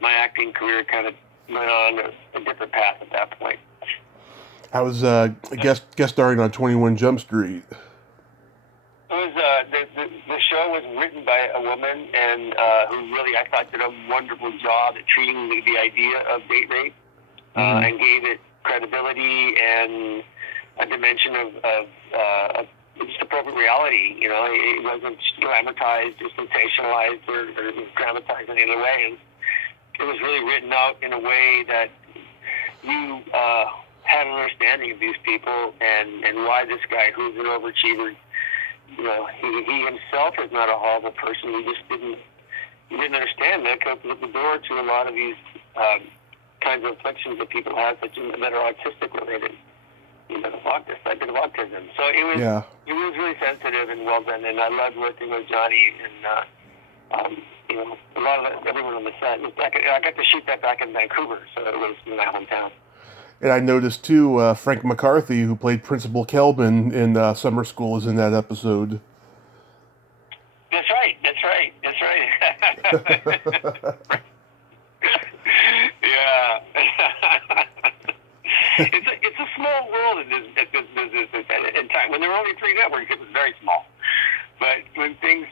my acting career kind of went on a different path at that point. I was guest starring on 21 Jump Street. It was the show was written by a woman and who really I thought did a wonderful job at treating the idea of date rape and gave it credibility and a dimension of just appropriate reality. It wasn't dramatized or sensationalized or dramatized in any other way. It was really written out in a way that you had an understanding of these people and why this guy who's an overachiever, he himself is not a horrible person. He just didn't understand that it opened the door to a lot of these kinds of afflictions that people have that are autistic related. I did autism. So it was really sensitive and well done, and I loved working with Johnny and a lot of everyone on the set. I got to shoot that back in Vancouver, so it was in my hometown. And I noticed, too, Frank McCarthy, who played Principal Kelvin in Summer School, is in that episode. That's right. Yeah. It's a small world in time. When there were only 3 networks, it was very small. But when things,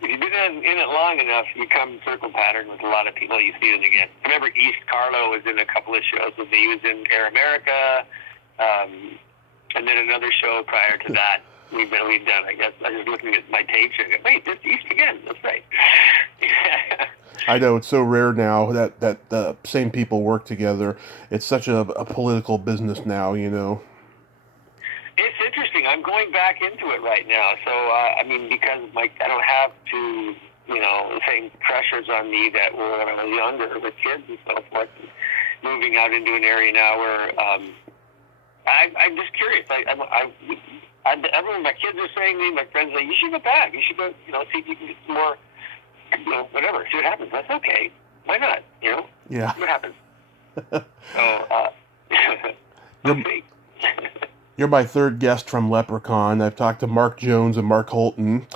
if you've been in it long enough, you come circle pattern with a lot of people. You see them again. I remember East Carlo was in a couple of shows with me. He was in Air America, and then another show prior to that we've done. I guess I was looking at my tapes and wait, this East again. That's right. I know it's so rare now that the same people work together. It's such a political business now, It's interesting. I'm going back into it right now. So, because I don't have to, the same pressures on me that were when I was younger with kids and so forth. Moving out into an area now where I'm just curious. Everyone, my kids are saying to me, my friends are like, you should go back. You should go, see if you can get some more, whatever. See what happens. That's okay. Why not? Yeah. See what happens. So, we'll see. You're my third guest from Leprechaun. I've talked to Mark Jones and Mark Holton.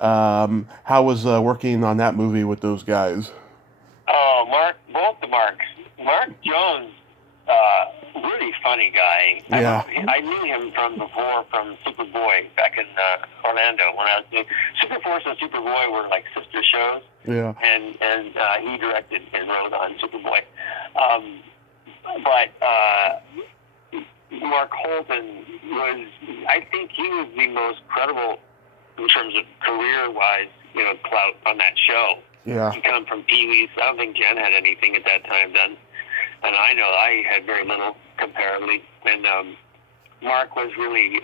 How was working on that movie with those guys? Oh, both the Marks. Mark Jones really funny guy. Yeah. I knew him from Superboy back in Orlando when I was doing Superforce and Superboy were like sister shows. Yeah. And he directed and wrote on Superboy. But Mark Holden I think he was the most credible in terms of career-wise, clout on that show. Yeah. He come from Pee-wee's. I don't think Jen had anything at that time done. And I know I had very little comparatively. And Mark was really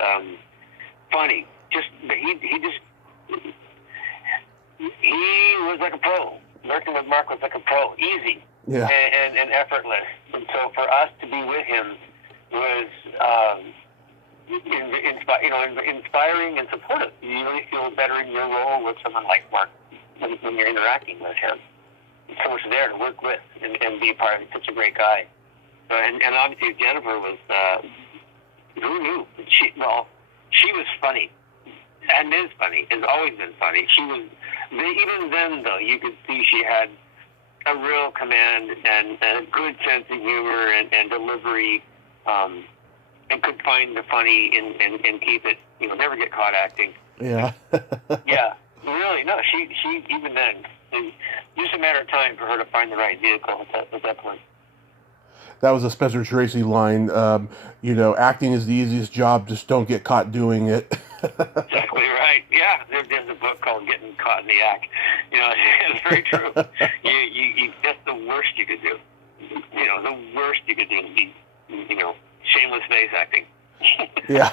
funny. He was like a pro. Working with Mark was like a pro. Easy. Yeah. And effortless. And so for us to be with him was inspiring and supportive. You really feel better in your role with someone like Mark when you're interacting with him. There's so much there to work with and be a part of. He's such a great guy. And obviously Jennifer was, who knew? She was funny. And is funny. Has always been funny. She was, even then though, you could see she had a real command and a good sense of humor and delivery, and could find the funny and keep it, never get caught acting. Yeah. Yeah, really. No, she even then, it was just a matter of time for her to find the right vehicle at that point. That was a Spencer Tracy line. Acting is the easiest job, just don't get caught doing it. Exactly right. Yeah, there's a book called Getting Caught in the Act. It's very true. That's the worst you could do. The worst you could do is be, shameless face acting. Yeah.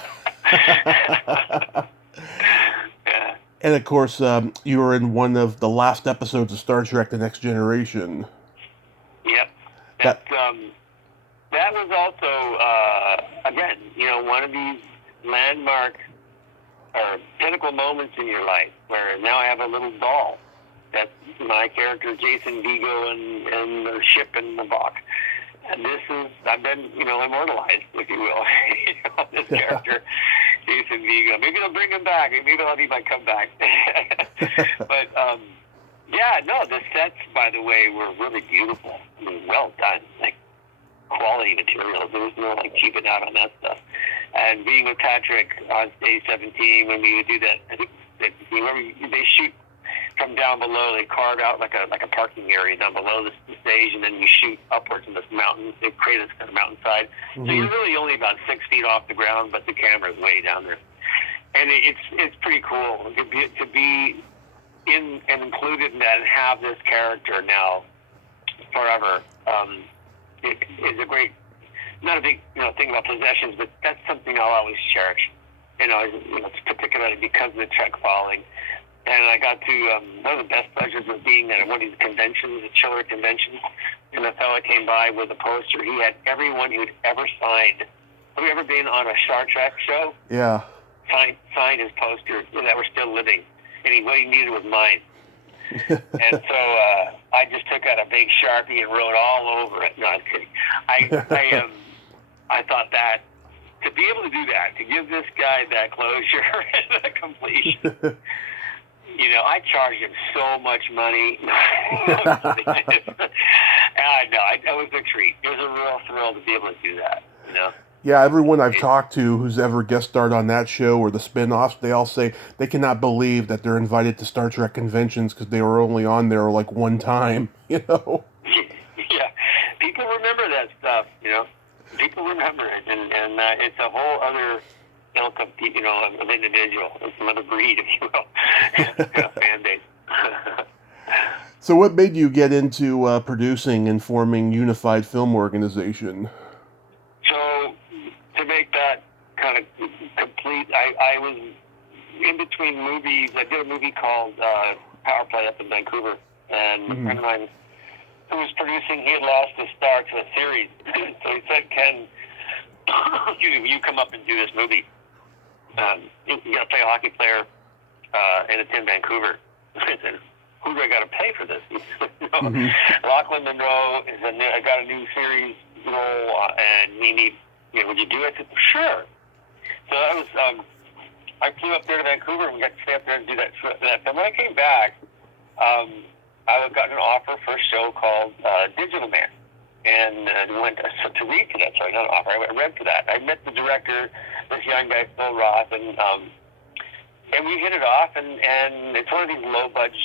Yeah. And of course, you were in one of the last episodes of Star Trek: The Next Generation. Yep. That was also, again, one of these landmark or pinnacle moments in your life where now I have a little doll. That's my character, Jason Vigo, and the ship and the Bach. And I've been, immortalized, if you will, this character, Jason Vigo. Maybe they'll bring him back. Maybe that'll be my comeback. But, the sets, by the way, were really beautiful. I mean, well done. Like, quality materials. There was no, cheaping out on that stuff. And being with Patrick on stage 17, when we would do that, I think, they shoot from down below. They carve out like a parking area down below the stage, and then you shoot upwards in this mountain. They create this kind of mountainside. Mm-hmm. So you're really only about 6 feet off the ground, but the camera's way down there. And it's pretty cool to be in and included in that and have this character now forever. It is a great, not a big thing about possessions, but that's something I'll always cherish. Particularly because of the Trek following. And I got to, one of the best pleasures of being at one of these conventions, the Chiller convention, and the fella came by with a poster. He had everyone who'd ever signed. Have you ever been on a Star Trek show? Yeah. Signed his poster that were still living. And what he needed was mine. And so I just took out a big Sharpie and wrote all over it. No, I'm kidding. I thought that, to be able to do that, to give this guy that closure and that completion, I charged him so much money. It was a treat. It was a real thrill to be able to do that, Yeah, everyone I've talked to who's ever guest starred on that show or the spin-offs, they all say they cannot believe that they're invited to Star Trek conventions because they were only on there one time, Yeah, people remember that stuff, People remember it, and it's a whole other ilk of, of individual. It's another breed, if you will, fan base. So what made you get into producing and forming Unified Film Organization? So, to make that kind of complete, I was in between movies. I did a movie called Power Play up in Vancouver, and a friend of mine who was producing, he had lost his star to a series. So he said, Ken, will you come up and do this movie? You got to play a hockey player, and it's in Vancouver. I said, who do I got to pay for this? Lachlan Monroe I got a new series role, and we need, would you do it? I said, sure. So that was, I flew up there to Vancouver, and we got to stay up there and do that film. When I came back, I got an offer for a show called Digital Man. and went to read for that. Sorry, not offer. I read for that. I met the director, this young guy, Phil Roth, and we hit it off. And it's one of these low budget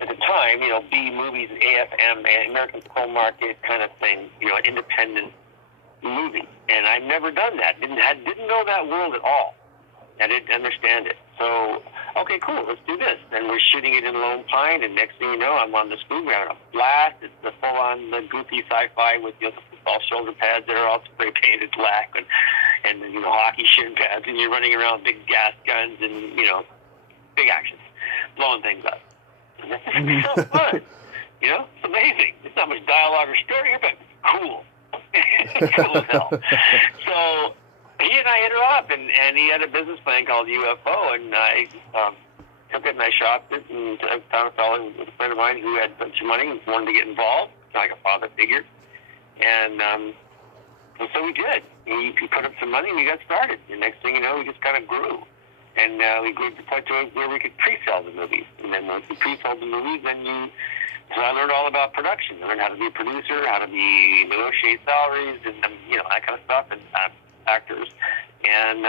at the time, B movies, AFM, American Film Market kind of thing, an independent movie. And I'd never done that. Didn't know that world at all. I didn't understand it. So, okay, cool, let's do this. And we're shooting it in Lone Pine, and next thing you know, I'm on this movie. I'm on a Splat. It's the full-on the goofy sci-fi with the football shoulder pads that are all spray painted black, and hockey shin pads, and you're running around with big gas guns and big actions, blowing things up. And this is so fun. It's amazing. There's not much dialogue or story here, but cool. Cool as hell. So he and I hit it off, and he had a business plan called UFO, and I took it and I shopped it, and I found a fellow, a friend of mine who had a bunch of money and wanted to get involved, like a father figure. And so we did. He put up some money, and we got started. And next thing you know, we just kind of grew. And we grew to the point where we could pre-sell the movies. And then once we pre-sold the movies, so I learned all about production. I learned how to be a producer, how to negotiate salaries, and that kind of stuff, and actors, and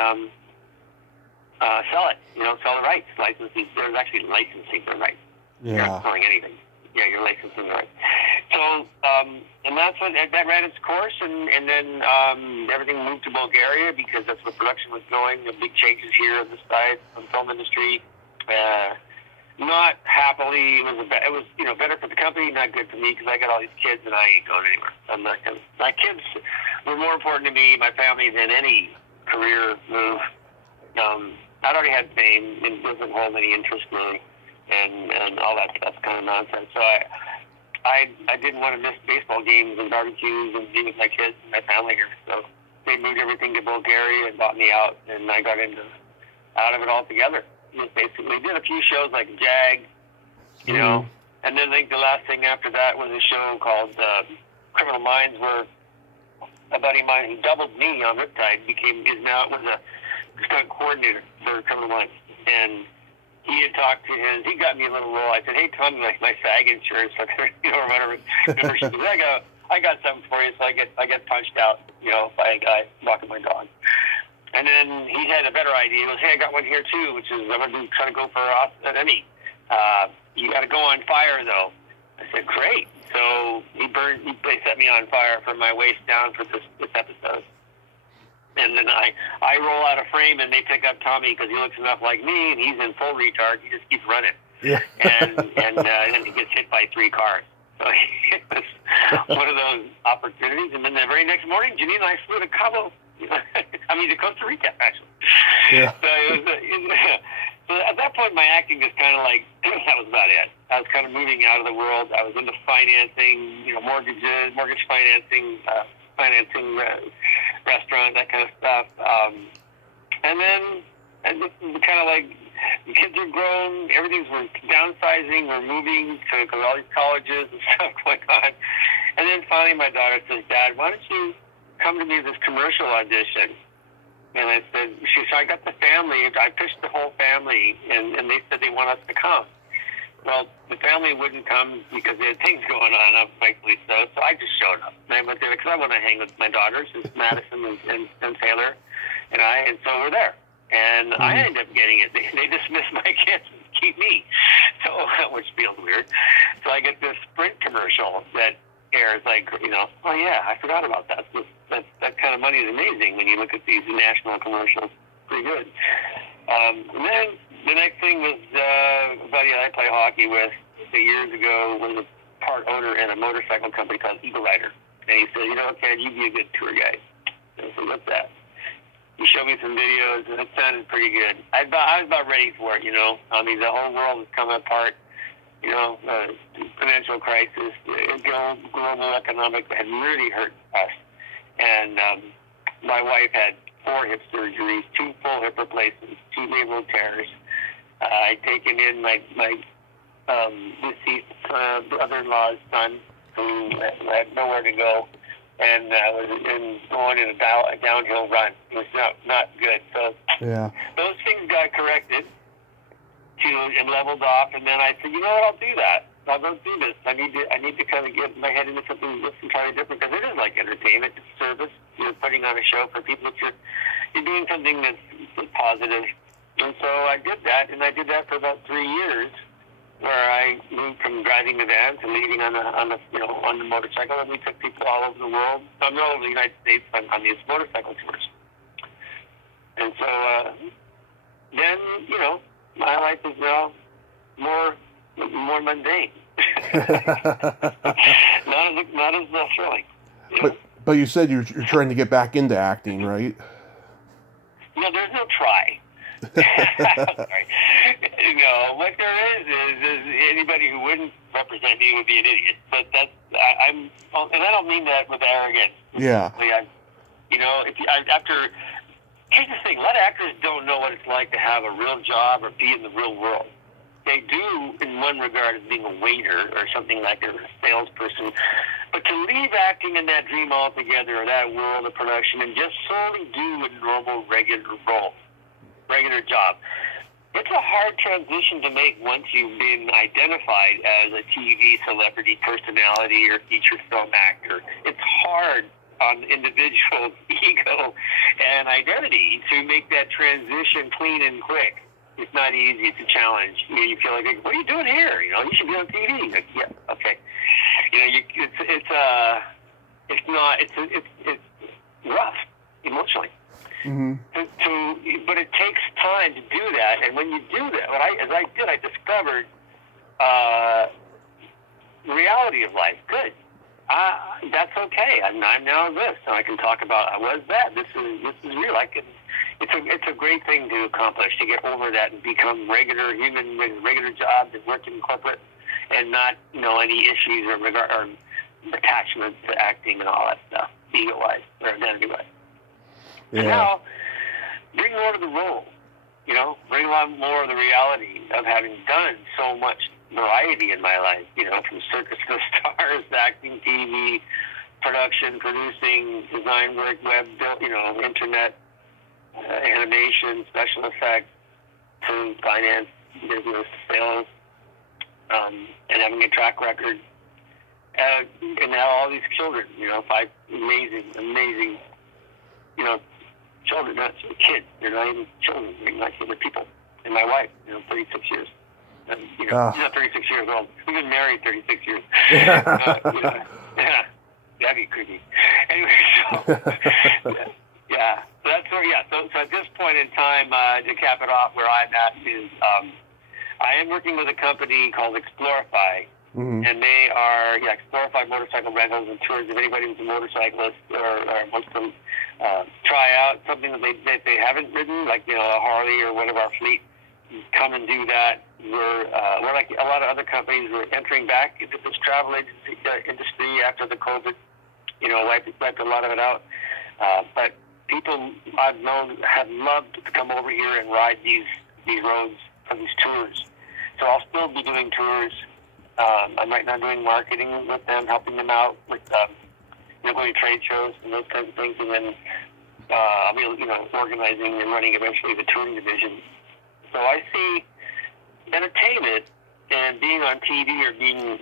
sell it. Sell the rights, licensing. There's actually licensing the rights. Yeah. You're not selling anything. Yeah, you're licensing the rights. So, and that's when that ran its course, and then everything moved to Bulgaria because that's where production was going. The big changes here on the side of the film industry. Not happily. It was better for the company, not good for me because I got all these kids and I ain't going anywhere. I'm not gonna. My kids were more important to me, my family, than any career move. I'd already had fame and doesn't hold any interest really, and all that stuff's kind of nonsense. So I didn't want to miss baseball games and barbecues and being with my kids and my family here. So they moved everything to Bulgaria and bought me out, and I got out of it altogether. Just basically did a few shows like Jag, and then I think the last thing after that was a show called Criminal Minds, where a buddy of mine who doubled me on Riptide was a stunt coordinator for Criminal Minds, and he had talked to he got me a little role. I said, hey, Tom, my SAG insurance, or whatever membership. I got something for you, so I get punched out, by a guy walking my dog. And then he had a better idea. He goes, hey, I got one here too, which is I'm going to try to go for an Emmy. You got to go on fire, though. I said, great. So they set me on fire from my waist down for this episode. And then I roll out of frame, and they pick up Tommy because he looks enough like me, and he's in full retard. He just keeps running. Yeah. And then he gets hit by 3 cars. So it was one of those opportunities. And then the very next morning, Janine and I flew to Cabo. To Costa Rica, actually. Yeah. So at that point, my acting is kind of like, that was about it. I was kind of moving out of the world. I was into financing, mortgages, mortgage financing, restaurant, that kind of stuff. And then kind of like, the kids are grown, we're downsizing, we're moving to all these colleges and stuff going on. And then finally my daughter says, Dad, why don't you come to me this commercial audition? And I said, so I got the family, I pitched the whole family, and they said they want us to come. Well, the family wouldn't come because they had things going on, rightfully so. So I just showed up. And I went there because I want to hang with my daughters, Madison and Taylor, and so we're there. And I ended up getting it. They dismissed my kids and keep me, which feels weird. So I get this Sprint commercial that airs oh yeah, I forgot about that. That kind of money is amazing when you look at these national commercials. Pretty good. And then the next thing was a buddy I play hockey with years ago was a part owner in a motorcycle company called Eagle Rider. And he said, Ken, you'd be a good tour guide. And I said, what's that? He showed me some videos, and it sounded pretty good. I was about ready for it, the whole world was coming apart. Financial crisis, global economic had really hurt us. And my wife had 4 hip surgeries, 2 full hip replacements, 2 labral tears. I'd taken in my deceased brother-in-law's son, who had nowhere to go, and was going in a downhill run. It was not good. So those things got corrected and leveled off, and then I said, I'll do that. I'll go do this. I need to kind of get my head into something entirely different, because it is like entertainment. It's service. You're putting on a show for people. You're doing something that's positive. And so I did that, and I did that for about 3 years, where I moved from driving the van to leading on the motorcycle, and we took people all over the world, all over the United States on these motorcycle tours. And so then, my life is now more mundane. not as thrilling. But you said you're trying to get back into acting, right? No, there's no try. Sorry. No, what there is anybody who wouldn't represent me would be an idiot. But and I don't mean that with arrogance. Yeah. Here's the thing: a lot of actors don't know what it's like to have a real job or be in the real world. They do, in one regard, as being a waiter or something like a salesperson. But to leave acting in that dream altogether, or that world of production, and just solely do a normal, regular role, regular job, it's a hard transition to make once you've been identified as a TV celebrity personality or feature film actor. It's hard on individual ego and identity to make that transition clean and quick. It's not easy. It's a challenge. You feel like, what are you doing here? You should be on TV. Like, yeah, okay. It's rough emotionally. Mm-hmm. But it takes time to do that. And when you do that, I discovered the reality of life. Good. That's okay. I'm now this, and I can talk about I was that. This is real. It's a great thing to accomplish, to get over that and become regular human with regular jobs and work in corporate, and not any issues or attachment to acting and all that stuff, ego-wise or identity-wise. Yeah. And now, bring more to the role. Bring a lot more of the reality of having done so much variety in my life. From circus to stars, acting, TV, production, producing, design work, web, internet, animation, special effects, to finance, business, sales, and having a track record. And now all these children, 5 amazing, children, not kids. They're not even children. They're people. And my wife, 36 years. And, she's not 36 years old. We've been married 36 years. Yeah, that'd be creepy. Anyway, so yeah. So that's where, So at this point in time, to cap it off, where I'm at is I am working with a company called Explorify. Mm-hmm. And they are, Explorify motorcycle rentals and tours. If anybody who's a motorcyclist or wants to try out something that they haven't ridden, like a Harley or one of our fleet, come and do that. We're like a lot of other companies. We're entering back into this travel industry after the COVID, wiped a lot of it out. But people I've known have loved to come over here and ride these roads on these tours. So I'll still be doing tours. I'm right now doing marketing with them, helping them out with going to trade shows and those kinds of things, and then I'll be organizing and running eventually the touring division. So I see entertainment and being on TV or being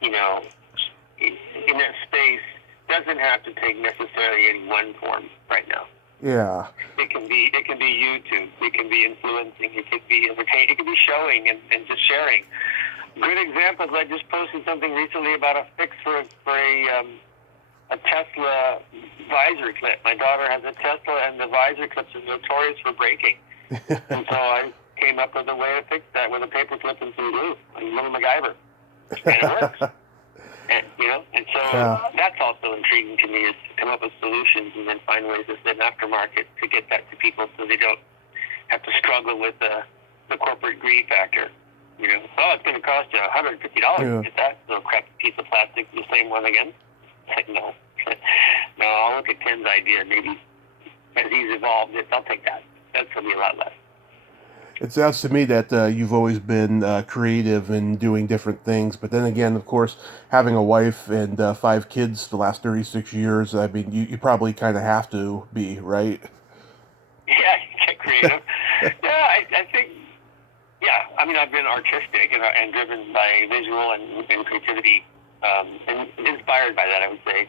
in that space doesn't have to take necessarily any one form right now. Yeah. It can be YouTube. It can be influencing. It could be entertaining. It could be showing and just sharing. Good examples. I just posted something recently about a fix for a Tesla visor clip. My daughter has a Tesla, and the visor clips are notorious for breaking. And so I came up with a way to fix that with a paper clip and some glue. I'm a little MacGyver, and it works. And so that's also intriguing to me, is to come up with solutions and then find ways to send aftermarket to get that to people so they don't have to struggle with the corporate greed factor. It's going to cost you $150 to get that little crap piece of plastic, the same one again. It's like, no. No, I'll look at Ken's idea. Maybe as he's evolved it, I'll take that. That's going to be a lot less. It sounds to me that you've always been creative and doing different things. But then again, of course, having a wife and 5 kids the last 36 years, I mean, you probably kind of have to be, right? Yeah, get creative. I think, Yeah, I mean, I've been artistic and driven by visual and creativity, and inspired by that, I would say.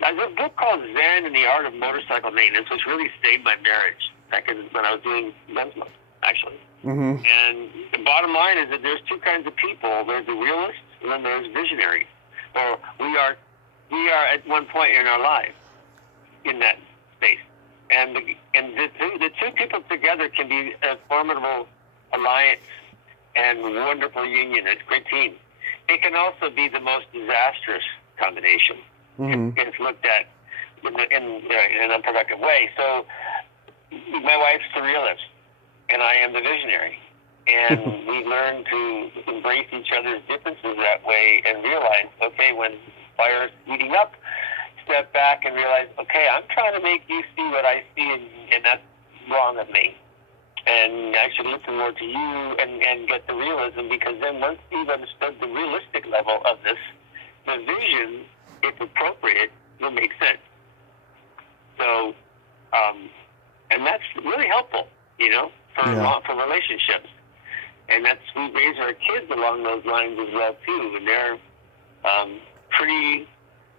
There's a book called Zen and the Art of Motorcycle Maintenance, which really saved my marriage back when I was doing Gunsmoke, actually. Mm-hmm. And the bottom line is that there's two kinds of people. There's the realists, and then there's visionaries. Or we are at one point in our lives in that space. And the two people together can be a formidable alliance and wonderful union. It's a great team. It can also be the most disastrous combination. Mm-hmm. It's looked at in an unproductive way. So my wife's the realist, and I am the visionary. And we learn to embrace each other's differences that way and realize, okay, when fire's heating up, step back and realize, okay, I'm trying to make you see what I see, and that's wrong of me. And I should listen more to you and get the realism, because then once you've understood the realistic level of this, the vision, if appropriate, will make sense. So, and that's really helpful, for relationships. And we raise our kids along those lines as well, too. And they're pretty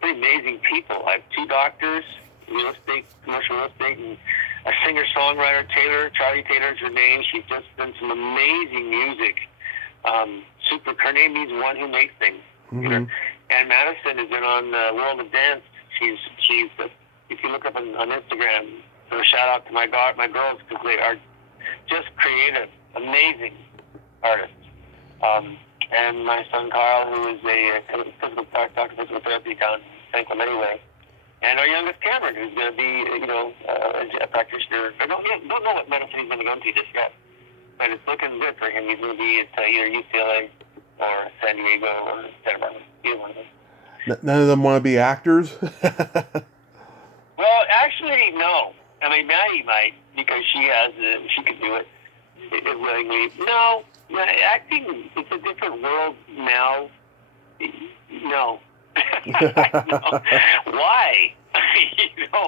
amazing people. I have two doctors, real estate, commercial real estate, and a singer-songwriter, Charlie Taylor's her name. She's just done some amazing music. Her name means one who makes things. Mm-hmm. And Madison has been on World of Dance. She's if you look up on Instagram, so shout out to my girls, because they are just creative, amazing artists. And my son Carl, who is a doctor of physical therapy down in St. Clemente. And our youngest Cameron, who's going to be, a practitioner. I don't know what medicine he's going to go into just yet, but it's looking good for him. He's going to be at either UCLA or San Diego or Santa Barbara. Either one of them. None of them want to be actors? Well, actually, no. I mean, Maddie might, because she could do it willingly. No, acting, it's a different world now. No. No. Why?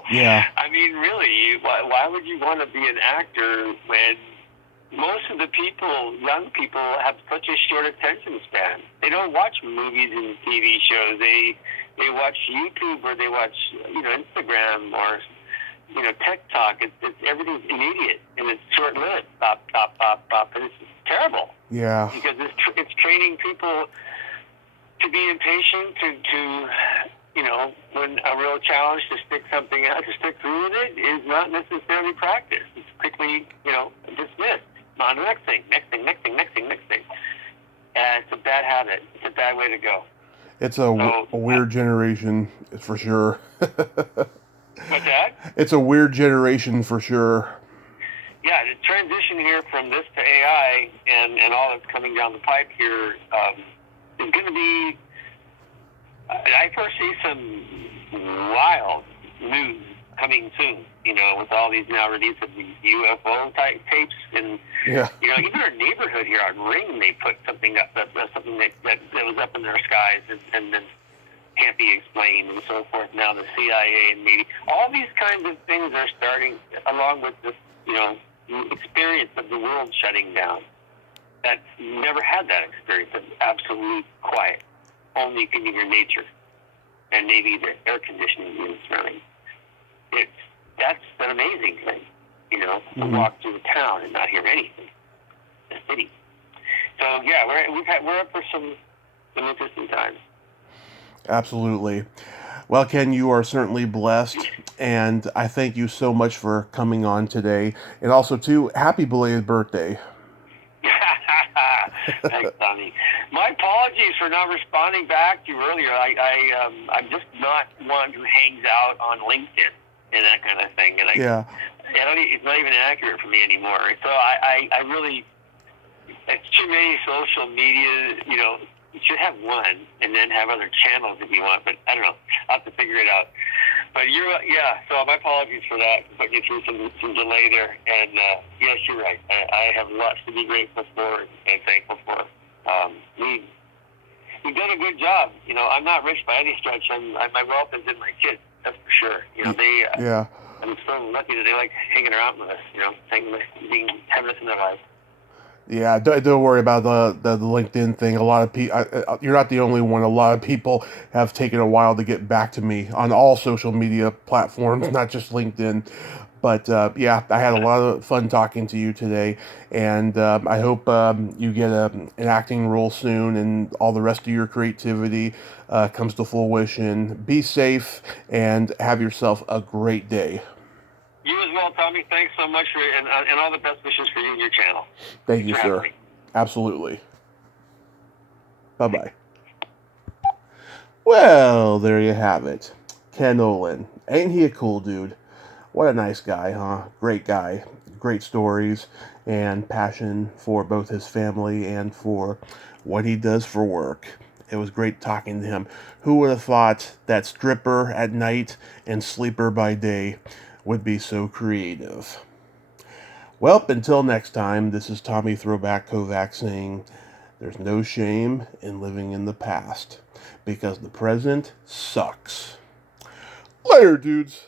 Yeah. I mean, really, why would you want to be an actor when most of the young people, have such a short attention span? They don't watch movies and TV shows. They watch YouTube, or they watch Instagram, or TikTok. It's everything's immediate, and it's short-lived. Pop, pop, pop, pop, and it's terrible. Yeah. Because it's training people to be impatient, to when a real challenge to stick something out, to stick through with it, is not necessarily practiced. It's quickly, dismissed. On to the next thing. It's a bad habit. It's a bad way to go. It's a weird generation, for sure. What's that? It's a weird generation, for sure. Yeah, the transition here from this to AI and all that's coming down the pipe here is going to be, I foresee some wild news coming soon, with all these now released of these UFO type tapes. And, even our neighborhood here on Ring, they put something up, something that was up in their skies and then can't be explained and so forth. Now the CIA and media, all these kinds of things are starting, along with this, experience of the world shutting down. That's never had that experience of absolute quiet. Only you can hear nature and maybe the air conditioning units running. That's an amazing thing, to walk through the town and not hear anything. The city. So yeah, we're up for some interesting times. Absolutely. Well, Ken, you are certainly blessed, and I thank you so much for coming on today. And also, too, happy belated birthday. Thanks, Tommy. My apologies for not responding back to you earlier. I'm just not one who hangs out on LinkedIn and that kind of thing. And it's not even accurate for me anymore. So I really, it's too many social media, you should have one and then have other channels if you want, but I don't know. I'll have to figure it out. But so my apologies for that, putting you through some delay there. And yes, you're right. I have lots to be grateful for and thankful for. We've done a good job. I'm not rich by any stretch. My wealth is in my kids, that's for sure. I'm so lucky that they like hanging around with us, having us in their lives. Yeah, don't worry about the LinkedIn thing. A lot of people, you're not the only one. A lot of people have taken a while to get back to me on all social media platforms, not just LinkedIn. But yeah, I had a lot of fun talking to you today, and I hope you get an acting role soon, and all the rest of your creativity comes to fruition. Be safe, and have yourself a great day. You as well, Tommy. Thanks so much and all the best wishes for you and your channel. Thank Thanks you, for having sir. me. Absolutely. Bye bye. Well, there you have it. Ken Olandt. Ain't he a cool dude? What a nice guy, huh? Great guy. Great stories and passion for both his family and for what he does for work. It was great talking to him. Who would have thought that stripper at night and sleeper by day would be so creative? Well, until next time, this is Tommy Throwback Kovac saying there's no shame in living in the past because the present sucks. Later, dudes.